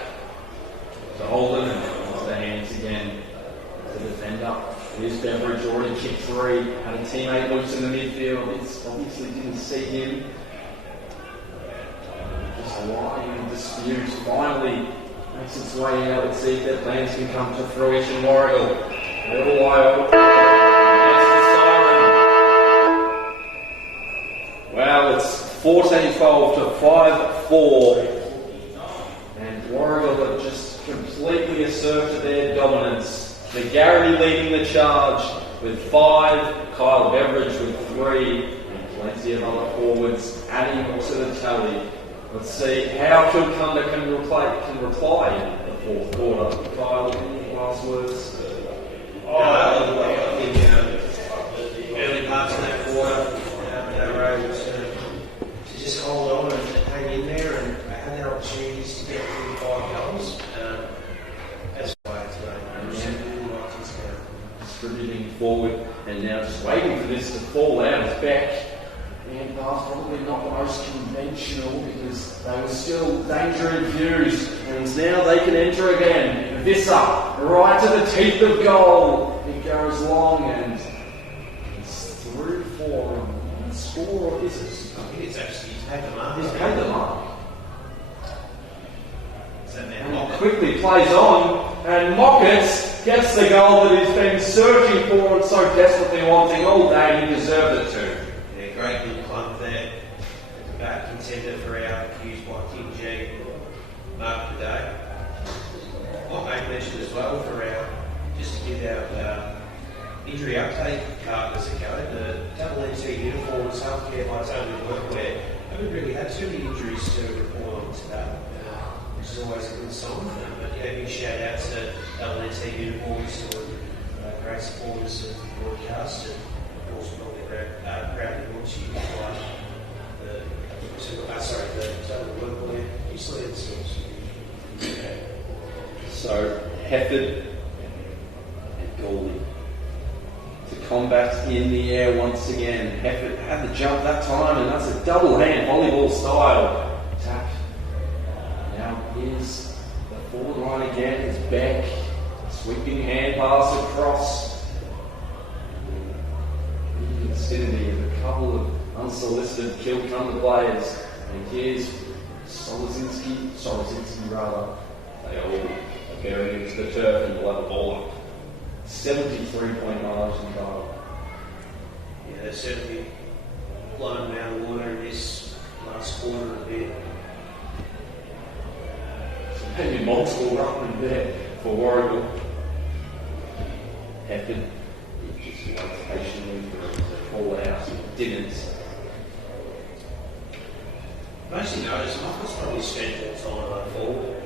to Holden and into the hands again. The defender. Here's Beveridge, already kicked 3. Had a teammate loose in the midfield. It's obviously didn't see him. Just lying in dispute. Finally makes its way out. Let's see if their plans can come to fruition. Warragul. A little while. Well, it's 14-12 to 5-4. And Warragul have just completely asserted their dominance. McGarity leading the charge with 5, Kyle Beveridge with 3, and plenty of other forwards adding to the tally. Let's see how Kilcunda can reply in the fourth quarter. Kyle, any last words? I think early parts of that quarter, they were able to just hold on and hang in there and had their opportunities to get 35 goals. That's why it's great. Distributing forward and now just waiting for this to fall out of Beck. And probably not the most conventional because they were still danger infused. And now they can enter again. Visser, right to the teeth of goal. It goes long and it's through for a score, or is it? I think it's actually paid them up. He's paid them up. Is that And now? quickly plays on, and Mockett gets the goal that he's been searching for and so desperately wanting all day. He deserved it too. Yeah, great little clump there at the back, contender for our accused by King G. Mark of the day. I'll make mention as well for our, just to give our injury uptake card as a go. The double NT uniforms, healthcare by totally workwear. I haven't really had too many injuries to report on today, which is always a good sign. But yeah, big shout out to double NT uniforms who are great supporters of the broadcast, and of course we're probably proud to launch you like the total workwear Gippsland stores. So Hefford and Goldie to combat in the air once again. Hefford had the jump that time, and that's a double hand volleyball style tap. Now here's the forward line again. It's Beck, sweeping hand pass across. Vicinity of a couple of unsolicited Kilcunda players, and here's Sorozinski rather. They all are buried into the turf and will have a ball up. 73-point margin goal. Yeah, they've certainly blown them out of the water in this last quarter a bit. So maybe multiple running there for Warragul. Hefford just waits patiently for it to fall out. It didn't. Mostly noticed Michael's probably spent more time on forward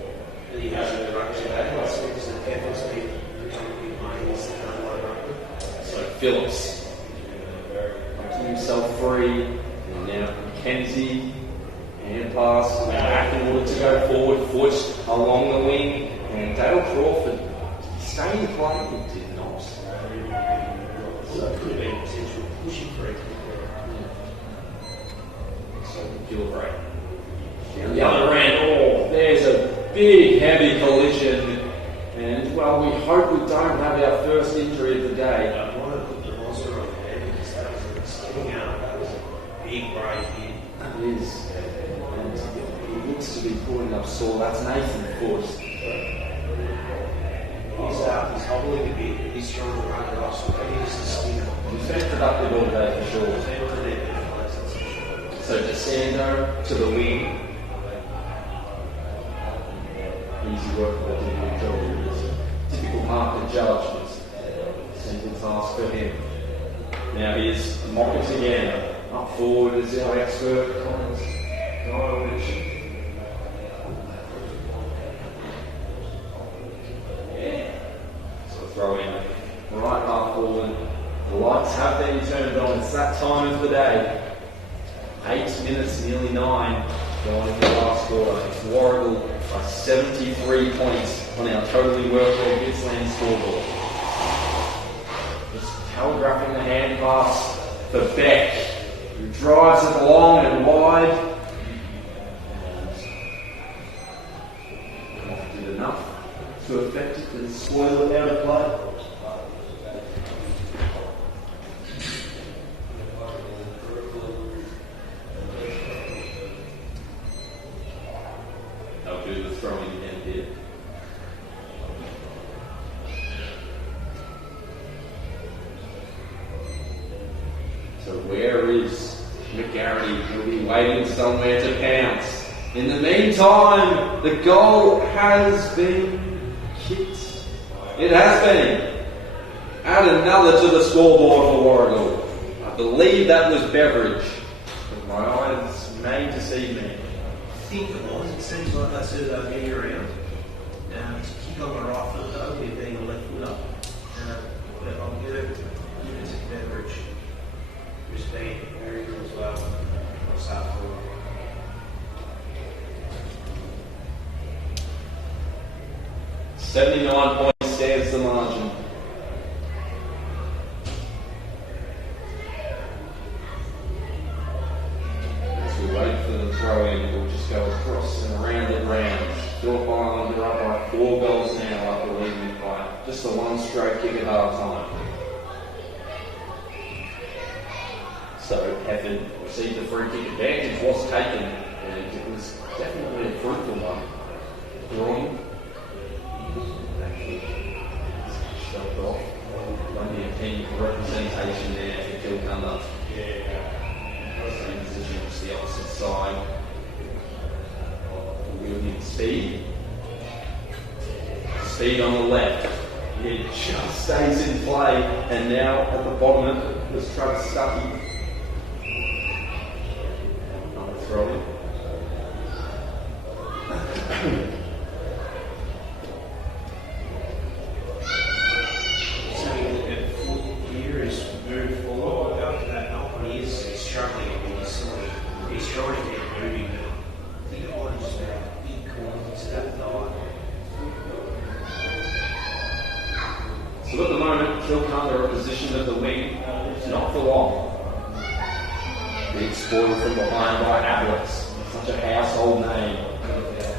than he has in the rugby today. Last week was the Panthers been predominantly playing this kind of rugby. So Phillips making himself free, and now Mackenzie, hand pass, and back in order to go forward, foot along the wing, and Dale Crawford staying in play, he did not. So it could have been potential pushing for it. So Gilbert. Down the other end, oh, there's a big heavy collision, and well, we hope we don't have our first injury of the day. I want to put the monster on there because that was a sticking out. That was a big break in. That is, and he looks to be pulling up sore. That's Nathan Foot. He's hobbling a bit. He's trying to run it off, so maybe it's the stinger. He's been productive all day for sure. So DeSando to the wing. Easy work for the job. Difficult mark to judge, but simple task for him. Now here's Mockers again. Up forward is our expert, Collins. So throw in right half forward. The lights have been turned on. It's that time of the day. 8 minutes, nearly 9, going in the last quarter. It's Warragul by 73 points on our totally workable Gippsland scoreboard. Just telegraphing the hand pass for Beck, who drives it long and wide. And did enough to effectively spoil it out of play. Waiting somewhere to pounce. In the meantime, the goal has been kicked. It has been. Add another to the scoreboard for Warragul. I believe that was Beveridge. But my eyes may deceive me. I think it was. It seems like they said they'll get you around. To kick on the right foot though, with being a left footer. But I'll give it to Beveridge, who's been very good as well. 79 points stands the margin. As we wait for the throw in, we'll just go across and around the grounds. Phillip Island are up by 4 goals now after leading by just a 1-stroke kick at half time. So Hefford received the free kick advantage, was taken, and it was definitely a fruitful one. Drawing. Shoved off. Only a team for representation there for Kilcunda. Same position, just the opposite side. Wielding speed. Speed on the left. It just stays in play, and now at the bottom of it was Travis Stuckey. Throw it. So you look at foot here is moved forward after that knock, and he's struggling a bit. He's trying to get moving, but I think it might have just been a big corner to that thigh. So at the moment, Kilcunda are positioned at the wing, not for long. Big spoil from behind by Ablets, such a household name.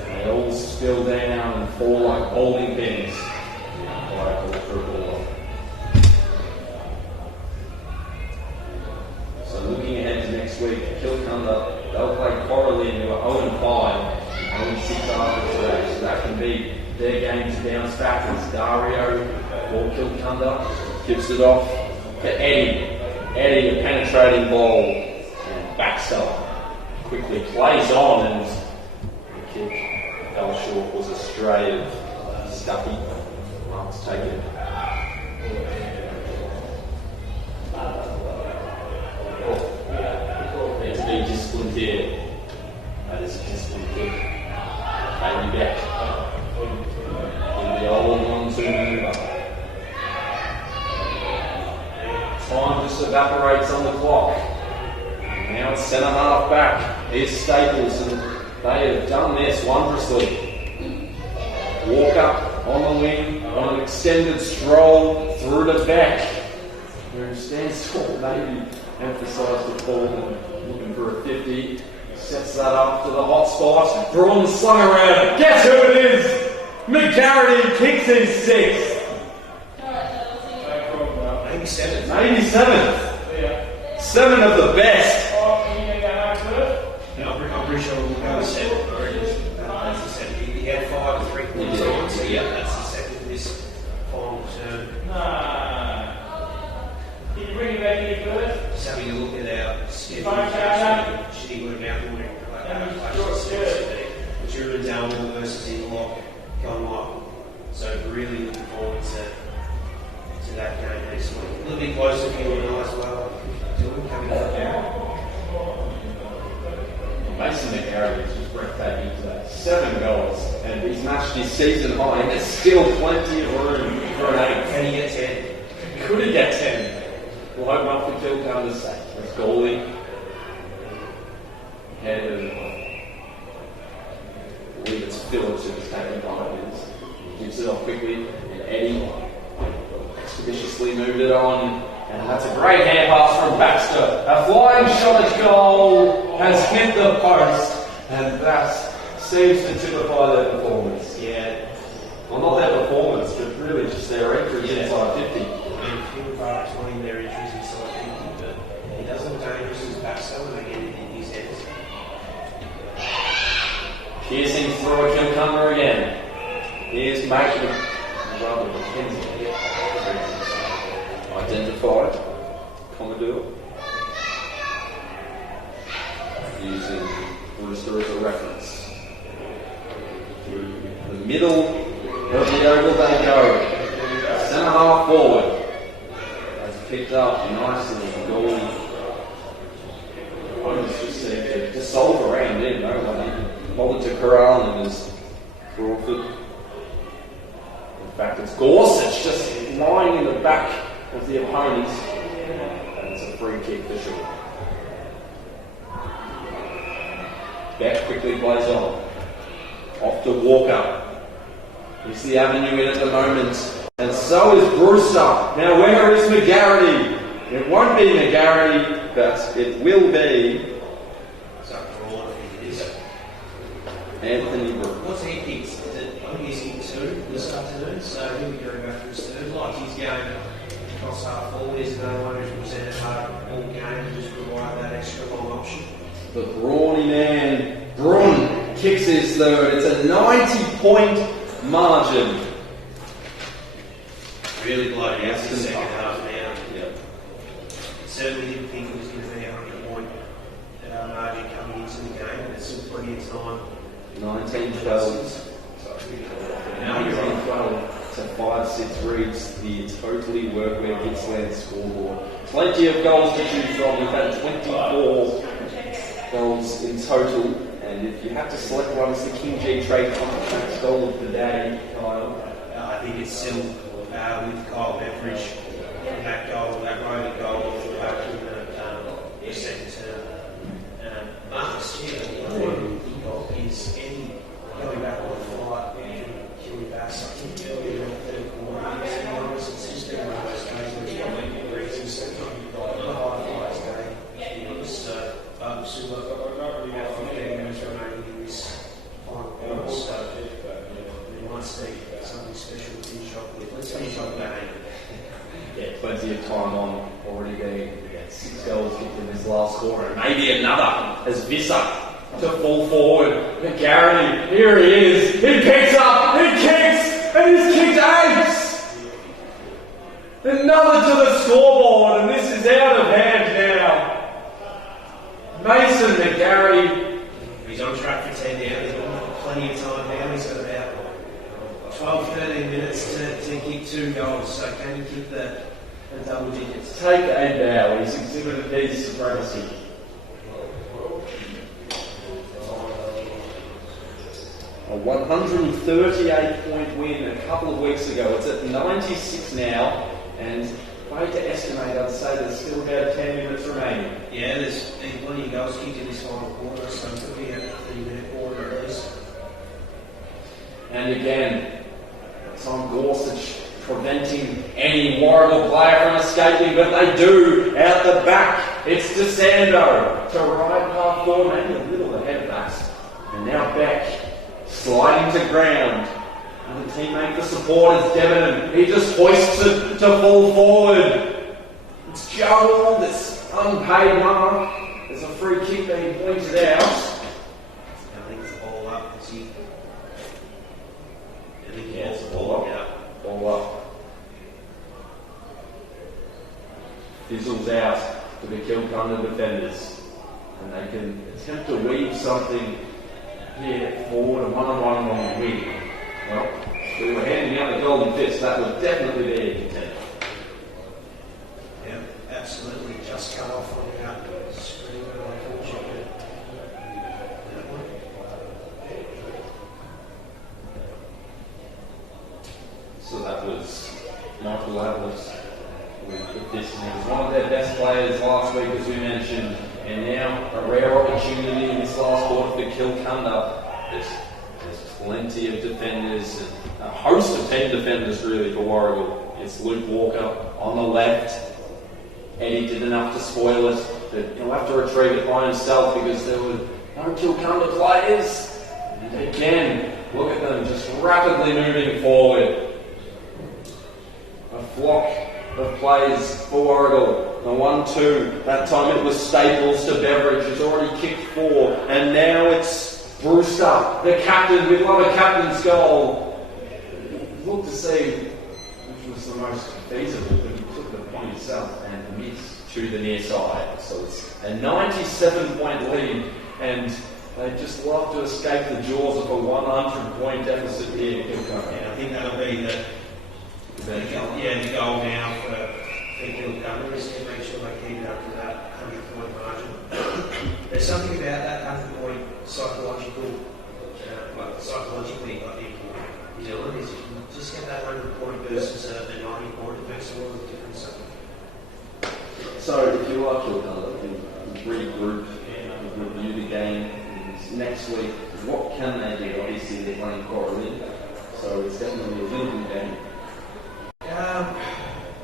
They all spill down and fall like bowling pins. Local football. So looking ahead to next week, Kilcunda, they'll play Coralline, who are 0-5, 0-6 after today. So that can be their game to bounce back as Dario for Kilcunda gives it off to Eddie. Eddie, a penetrating ball. Baxter quickly plays on, and the kick fell short, was a stray of Stuckey. Mark's taken it. There's to be disciplined here. evaporates on the clock. Now it's centre half back. Here's Staples, and they have done this wondrously. Walker on the wing, on an extended stroll through to Beck, who stands tall, maybe emphasised the ball and looking for a 50. Sets that up to the hot spot. Braun slung around. Guess who it is? McGarity kicks his sixth. Maybe seventh. Maybe seventh. Seven of the best. Yeah, I'm pretty sure we'll go with seven. I reckon that's the seven. He had 5 to 3 quarters on, so yeah, that's the second of this final term. Did you bring it back here first? Just having a look at our schedule. She would have now Children's Almond versus Inlock, Kilcunda. So really looking forward to that game next week. A little bit closer for you and I as well. Dylan coming up there. Mason McGarry is just breathtaking today. 7 goals, and he's matched his season high, and there's still plenty of room for an 8. Can he get 10? Could he get 10? We'll hope not for Kilcunda's sake. It's goalie. Head of, I believe it's Phillips who's taking behind. Gives it off quickly, and Eddie expeditiously moved it on. And that's a great hand pass from Baxter. A flying shot at goal has hit the post, and that seems to typify their performance. Yeah. Well, not their performance, but really just their entries inside 50. And few of our between their entries inside 50, but he doesn't look dangerous as Baxter when they get it in his heads. Piercing through a Kilcunda again. Here's Mackie. Rather McKenzie. Identified. Commodore. Using Brewster as a reference. Through the middle of the oval they go. Centre half forward. Has picked up nicely the goalie. Opponents just seem to dissolve around him. No one even bothered to corral him as Crawford. In fact, it's Gorsuch just lying in the back of the opponents. And it's a free kick for sure. Beck quickly plays on. Off to Walker. He's the avenue in at the moment. And so is Brewster. Now where is McGarity? It won't be McGarity, but it will be Anthony Brewster. What's he picked? I think he's hit 2 this afternoon, so he'll be going back for his third. Like he's going across half forward. He's another one who's presented hard all game and just provide that extra long option. The brawny man, Braun, kicks his third. It's a 90-point margin. Really bloody out in the second half now. Yep. Certainly didn't think it was going to be a 100-point margin coming into the game, and there's still plenty of time. 19-12. Now you're on 12 to 5-6 reads the totally workwear Gippsland scoreboard. Plenty of goals to choose from. We've had 24 goals in total, and if you have to select one, it's the King G Trade Contracts goal of the day, Kyle. I think it's still with Kyle Beveridge from that goal, that roving goal back in the second term. Marcus, is any going back on the flight and killing back something earlier in the third quarter. To be honest, it's just been one of those games where you've got many reasons that you've got a high flights game. So, still got 15 minutes remaining in this final quarter, so we might see something special to finish off with. Let's finish off that game. Yeah, plenty of time on already being 6 goals kicked in this last quarter. And maybe another as Visser to fall forward. McGarity, here he is. He picks up, he kicks, and he's kicked 8. Another to the scoreboard, and this is out of hand now. Mason McGarity. He's on track for 10 now. He's got plenty of time now. He's got about 12-13 minutes to kick 2 goals. So can he kick the double digits? Take a bow. He's exhibited his supremacy. A 138-point win a couple of weeks ago. It's at 96 now, and if I had to estimate, I'd say there's still about 10 minutes remaining. Yeah, there's been plenty of goals kicked in this final quarter, so it could be a 30-minute quarter at least. And again, Tom Gorsuch preventing any Warragul player from escaping, but they do out the back. It's DeSando to right half forward, maybe a little ahead of that. And now Beck sliding to ground. And the teammate for support is Debenham. He just hoists it to full forward. It's Joel, this unpaid mark. There's a free kick being pointed out. I think it's a ball up. I think it's a ball up. Yeah. Ball up. Fizzles out to the Kilcunda defenders. And they can attempt to weave something here forward, a one-on-one on the wing. Well, we were handing out the golden fist. That would definitely be a contender. Yeah, absolutely. Just cut off on the out screen, unfortunately. That one. So that was Michael Atlas with this. And he was one of their best players last week, as we mentioned. And now a rare opportunity in this last quarter for Kilcunda. There's plenty of defenders, and a host of 10 defenders really for Warragul. It's Luke Walker on the left. Eddie did enough to spoil it, but he'll have to retrieve it by himself because there were no Kilcunda players. And again, look at them just rapidly moving forward. A flock of plays for Warragul. The 1-2, that time it was Staples to Beveridge, who's already kicked 4, and now it's Brewster, the captain. We love a captain's goal. Look to see which was the most feasible, but he took the point himself and missed to the near side. So it's a 97-point lead, and they just love to escape the jaws of a 100-point deficit here in Kilcunda. Yeah, I think that'll be the goal now for Kilcunda is to make sure they keep it up to that 100-point margin. There's something about that 100-point psychologically, I think, Dylan, is if you just get that 100-point versus a 90-point, it makes a lot of difference. So if you are Kilcunda, you regroup, review the game. And next week, what can they do? Obviously, they're playing Coralina, so it's definitely a winnable game.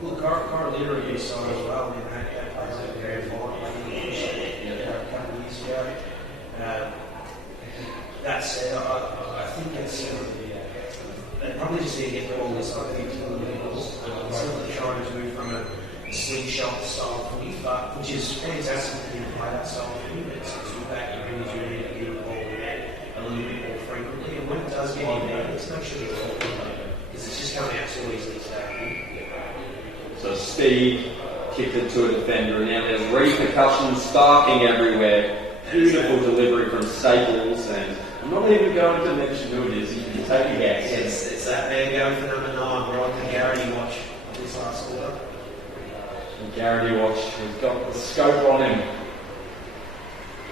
Look, Coralina are a good side as well. I mean, they plays at the grand final, a couple of years ago. That said, I think it's they probably just need to get the ball this I think to the middles. Certainly trying to move from a slingshot style footy, but which is fantastic if you play that style of footy. But it's back, you really do need to get the ball in there a little bit more frequently. And when it does get in there, let's make sure you're all because it's just coming out so easily today. So speed, kicked it to a defender, and now there's repercussions sparking everywhere. Beautiful delivery from Staples, and I'm not even going to mention who it is. You can take a guess. It's that man going for number 9. We're on the Garrity watch of this last quarter. And Garrity watch has got the scope on him.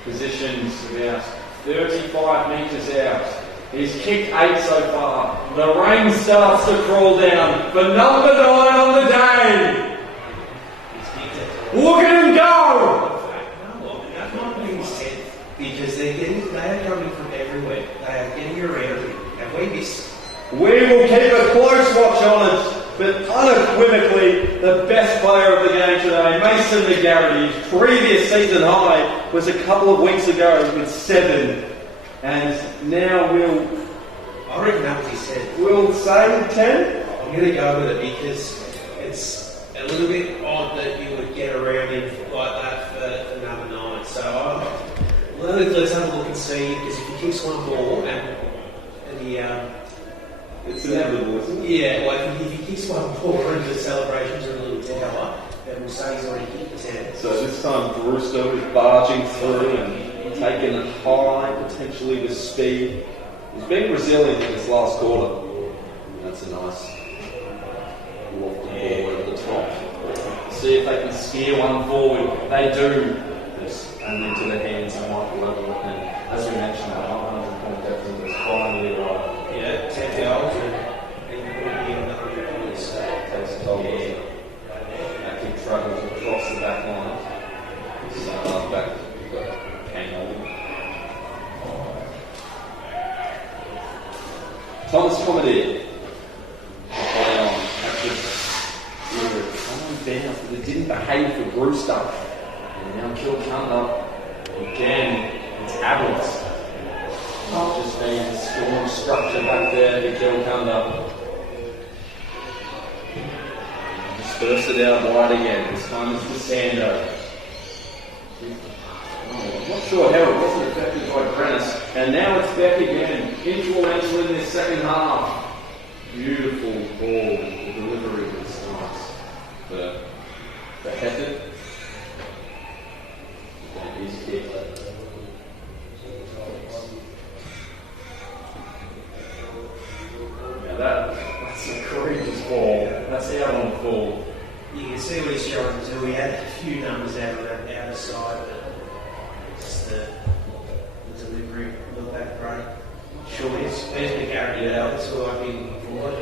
Positions about 35 metres out. He's kicked 8 so far. The rain starts to crawl down for number 9 on the day. Look at him go! That's not being said because they are coming from everywhere. They are getting around him. And we missed. We will keep a close watch on it, but unequivocally the best player of the game today, Mason McGarity. His previous season high was a couple of weeks ago with 7. And now I reckon that was his head. we'll say 10? I'm going to go with it because it's a little bit odd that you would get around him like that for number 9. So let's have a look and see, because if he kicks one ball and he... It's inevitable, isn't it? Yeah, well, if he kicks one ball and the celebrations are a little dour, then we'll say he's already kicked the 10. So this time Brewster is barging through and taking it high, potentially with speed. He's been resilient in this last quarter. That's a nice loft ball over the top. See if they can steer one forward. They do. And into the hands of Michael Level. And as we mentioned, that 100-point deficit was finally right. Yeah, 10 goals and he could be on the 100 points. Takes a toll. comedy. Down. Down. They didn't behave for Brewster. And now Kilcunda. Again, it's Abbott. Not just being a strong structure back there to Kilcunda. Disperse it out wide again. This time it's the Sando. I'm not sure how it wasn't affected by Grannis. And now it's back again. Influential in this second half. Beautiful ball. The delivery was nice. The Hefford. He's kicked. Now that's a courageous ball. That's out on the ball. You can see what he's trying to do. He had a few numbers out of that outer side, but just the delivery looked that great. Sure, where's McGarry now? That's all I've been looking forward to.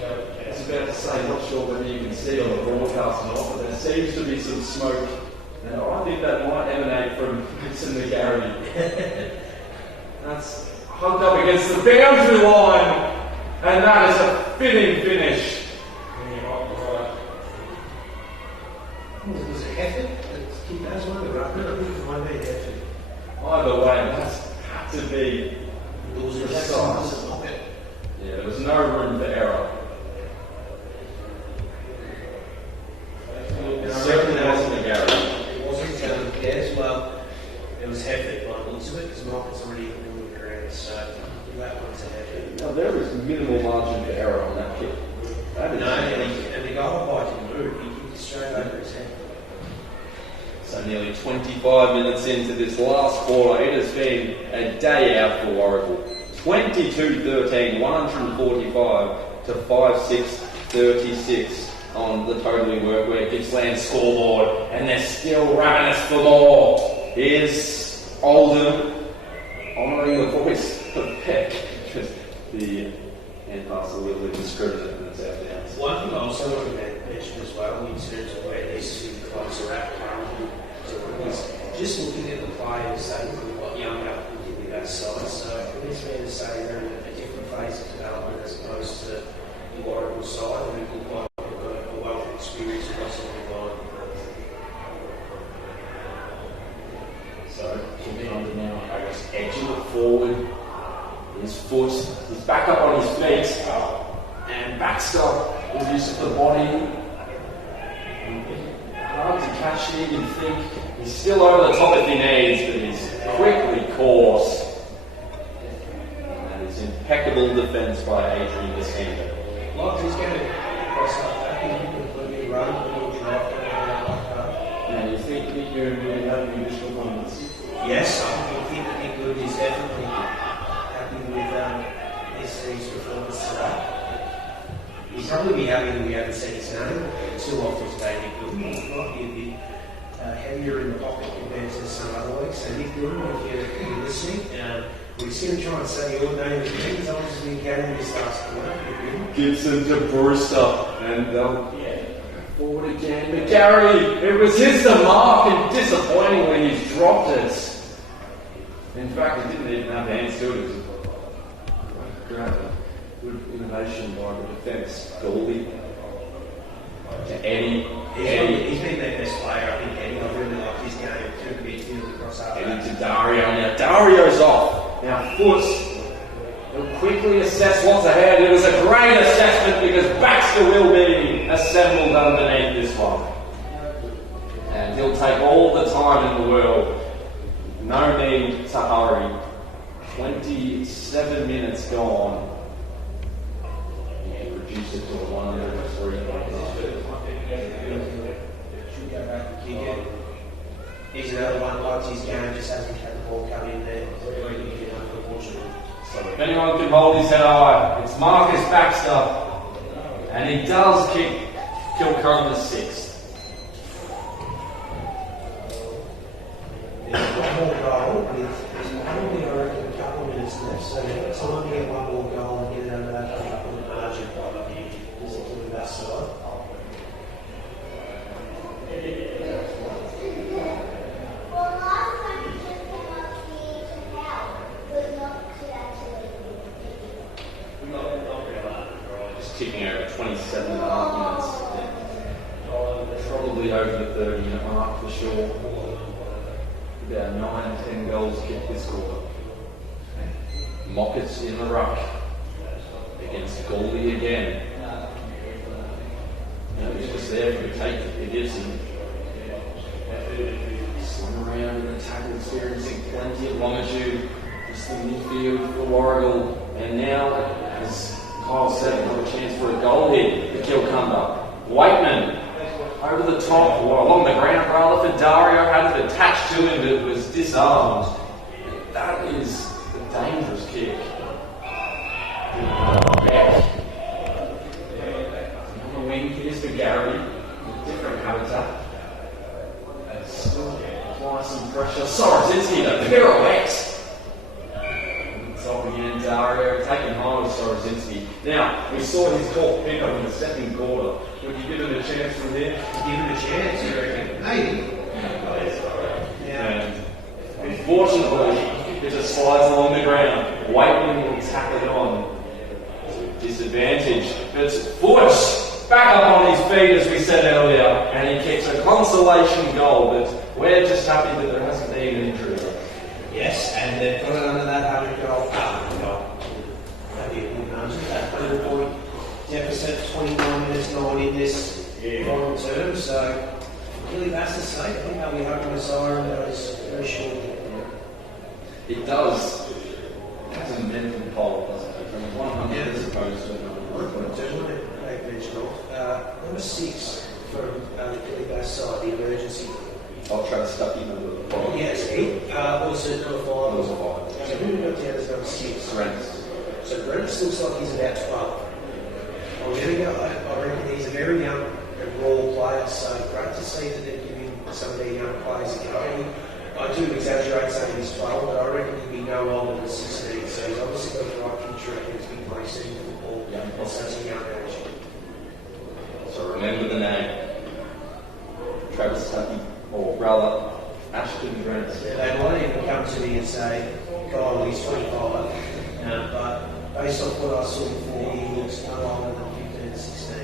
I was about to say, not sure whether you can see on the broadcast or not, but there seems to be some smoke. Now, I think that might emanate from Gibson McGarry. That's hugged up against the boundary line, and that is a fitting finish. Was it Hefford? That's one of the runners. I think it might be Hefford. Either way, that's had to be It was precise. Yeah, there was no room for error. It certainly wasn't McGarry. It wasn't as well. It was Hefford by the looks of it, because Marcus already moved around, so that one's a Hefford. Now, there was minimal margin for error on that kick. That is And the goal by didn't move. He kicked it straight over his head. So nearly 25 minutes into this last quarter, it has been a day out for Warragul. 22-13, 145 to 5-6, 36 on the totally workwear Gippsland scoreboard, and they're still ravenous for more. Here's Oldham honouring the voice of Peck. The hand pass a little indiscriminate and it's out down. One thing I also want to mention as well in terms of where these two clubs are at currently is just looking at the players, they've got young up with that side, so it is fair to say they're in a different phase of development as opposed to the Warragul side, who look like they've got a wealth of experience across the line. So, Kilcunda now, I guess, edging it forward. His foot, he's back up on his feet, and Baxter, with use of the body. Hard to catch him, you'd think. He's still over the top if he needs, but he's quickly course. And it's impeccable defence by Adrian Descender. Like he's going to cross up back and he can put a run, a little drop, Now, you think that you're really having additional moments? yes, I think that Nick Good is definitely happy with his performance today. He'd probably be happy that we haven't seen his name too often today, Nick Good. He might be a bit heavier in the pocket compared to some other weeks. So Nick Good, if you're listening, we're just going to try and say your name again. He's obviously been carrying this last quarter. Gibson to Brewster, and forward again. But Gary, it was his to mark, and disappointingly he's dropped it. In fact, he didn't even have hands to it. It was great, good innovation by the defence. Goldie to Eddie. He's been their best player, I think, Eddie. I really like his game. Took a bit field across our Eddie to Dario. Now Dario's off. Now Foot. He'll quickly assess what's ahead. It was a great assessment because Baxter will be assembled underneath this one. And he'll take all the time in the world. No need to hurry. 27 minutes gone. And reduce it to a 103. Should go back and kick it. He's another one, likes his game, just hasn't had the ball come in there. Unfortunately. So if anyone can hold his head high, it's Marcus Baxter. And he does kick Kilcunda 6th. There's one more goal there's probably, I reckon, a couple of minutes left. So if someone can get one more goal and get it under that couple of margin, probably be particularly that side. over 27 and a half minutes. Probably over the 30-minute mark for sure. About 9 10 goals kicked this quarter. Mockets in the ruck against Goldie again. He's just there for the take. It is him. Swung around in the tackle, experiencing plenty of longitude. Just the midfield for Warragul. And now, as Kyle said, another chance for a goal here for Kilcunda. Waitman over the top, or along the ground rather, for Dario. Had it attached to him, but it was disarmed. That is a dangerous kick. Back. Another wing here's for Gary. Different habitat. And still apply some pressure. Sorozinski, the pirouette. Top again, Dario taking hold of Sorozinski. Now, we saw his call pick up in the second quarter. Would you give him a chance from here? Give him a chance, you reckon? Maybe. And unfortunately, it just slides along the ground. Waitman will tackle it on. Disadvantage. But Bush back up on his feet, as we said earlier, and he kicks a consolation goal. But we're just happy that there hasn't been an injury. Yes, and they've got it under that 100 goal. That'd be a good margin. That 100 point deficit, 21 minutes, 9 in this final term. So, really, that's the sake. I think they'll be hoping the siren goes very shortly. It does. That's a mental poll, doesn't it? From 100 as opposed to number 6 from the Kilcunda side, the emergency. I'll try to stuck him under the ball. Yes, he was at number 5. Was a 5. So who got down as number 6? Grants. So Brent looks like he's about 12. I reckon he's a very young and raw player, so great to see that they're giving some of their young players a go. I do exaggerate saying he's 12, but I reckon he'd be no older than 16, so he's obviously got the right future and he's been playing senior football at such a young age. So remember the name. Travis Tucky, or rather, Ashton Grants. Yeah, they might even come to me and say, Kyle, he's 25, but based off what I saw before, he looks no older than 15 to 16.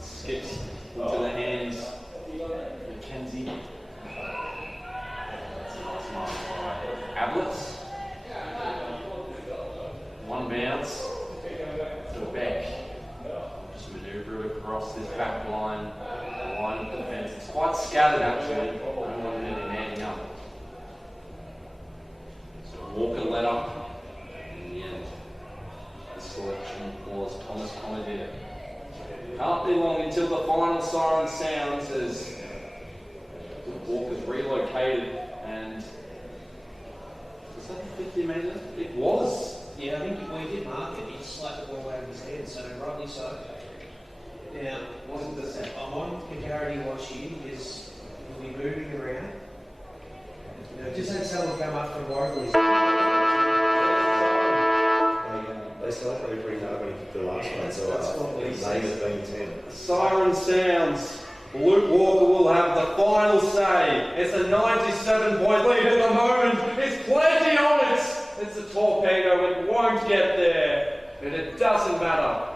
Skips into the hands of Mackenzie. Ablets. One bounce to a back. Just manoeuvre across this back line of defence. It's quite scattered actually. No one really manning up. So Walker led up. In the end, the selection was Thomas Comedier. Can't be long until the final siren sounds as Walker's relocated, and was that 50 metres? It was. Yeah, I think we did mark it. He slapped the ball out of his head, so rightly so. Now, Wasn't the set. I'm on comparative watch here because we'll be moving around. Just had someone come up from Warragul. They started playing pretty hard when he kicked the last one, That's so what he his said. name has been 10. Siren sounds. Luke Walker will have the final say. It's a 97-point lead at the moment. It's plenty on it. It's a torpedo. It won't get there. But it doesn't matter.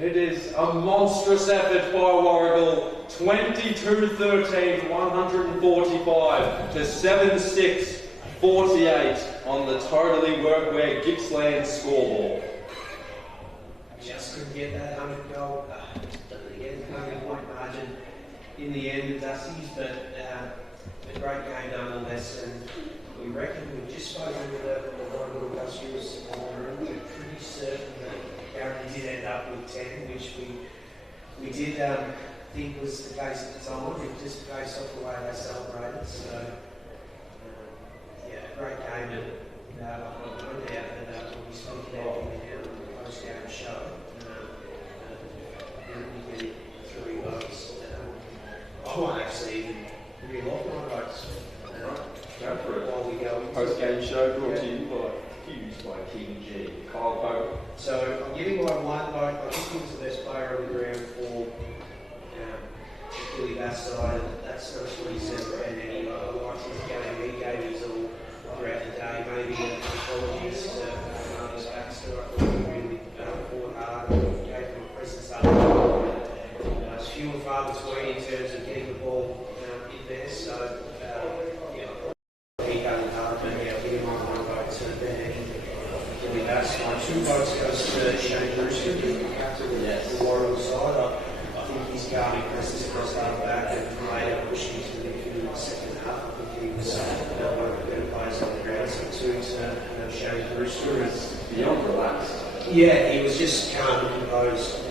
It is a monstrous effort by Warragul. 22-13, 145 to 7-6, 48 on the totally workwear Gippsland scoreboard. Just couldn't get that 100 goal. Again, 100-point margin in the end of Dusty's, but a great game nonetheless. And we reckon we've just spoken with the Warragul customers in the room. We're pretty certain that Gary did end up with 10, which we did think was the case at the time. Just based off the way they celebrated. So, yeah, great game. And I've no doubt that we'll be speaking about it in the post-game show. We get 3 votes. I won't actually even read off my votes. Go for it. While we go into Post-game show brought to you by Hughes by King G. Kyle Pope. So I'm giving my one vote. I think he was the best player on the ground for Billy Bastide, and that's not what he said. And anyway, I liked his game. He gave his all throughout the day. Maybe apologies to others back 2 votes goes to Shane Brewster, the captain of the Warragul side. I think he's guarding presses across our back and later pushing to the midfield in the second half. I think he was one of the better players on the ground. So 2 to Shane Brewster. Beyond relaxed. Yeah, he was just calm and composed.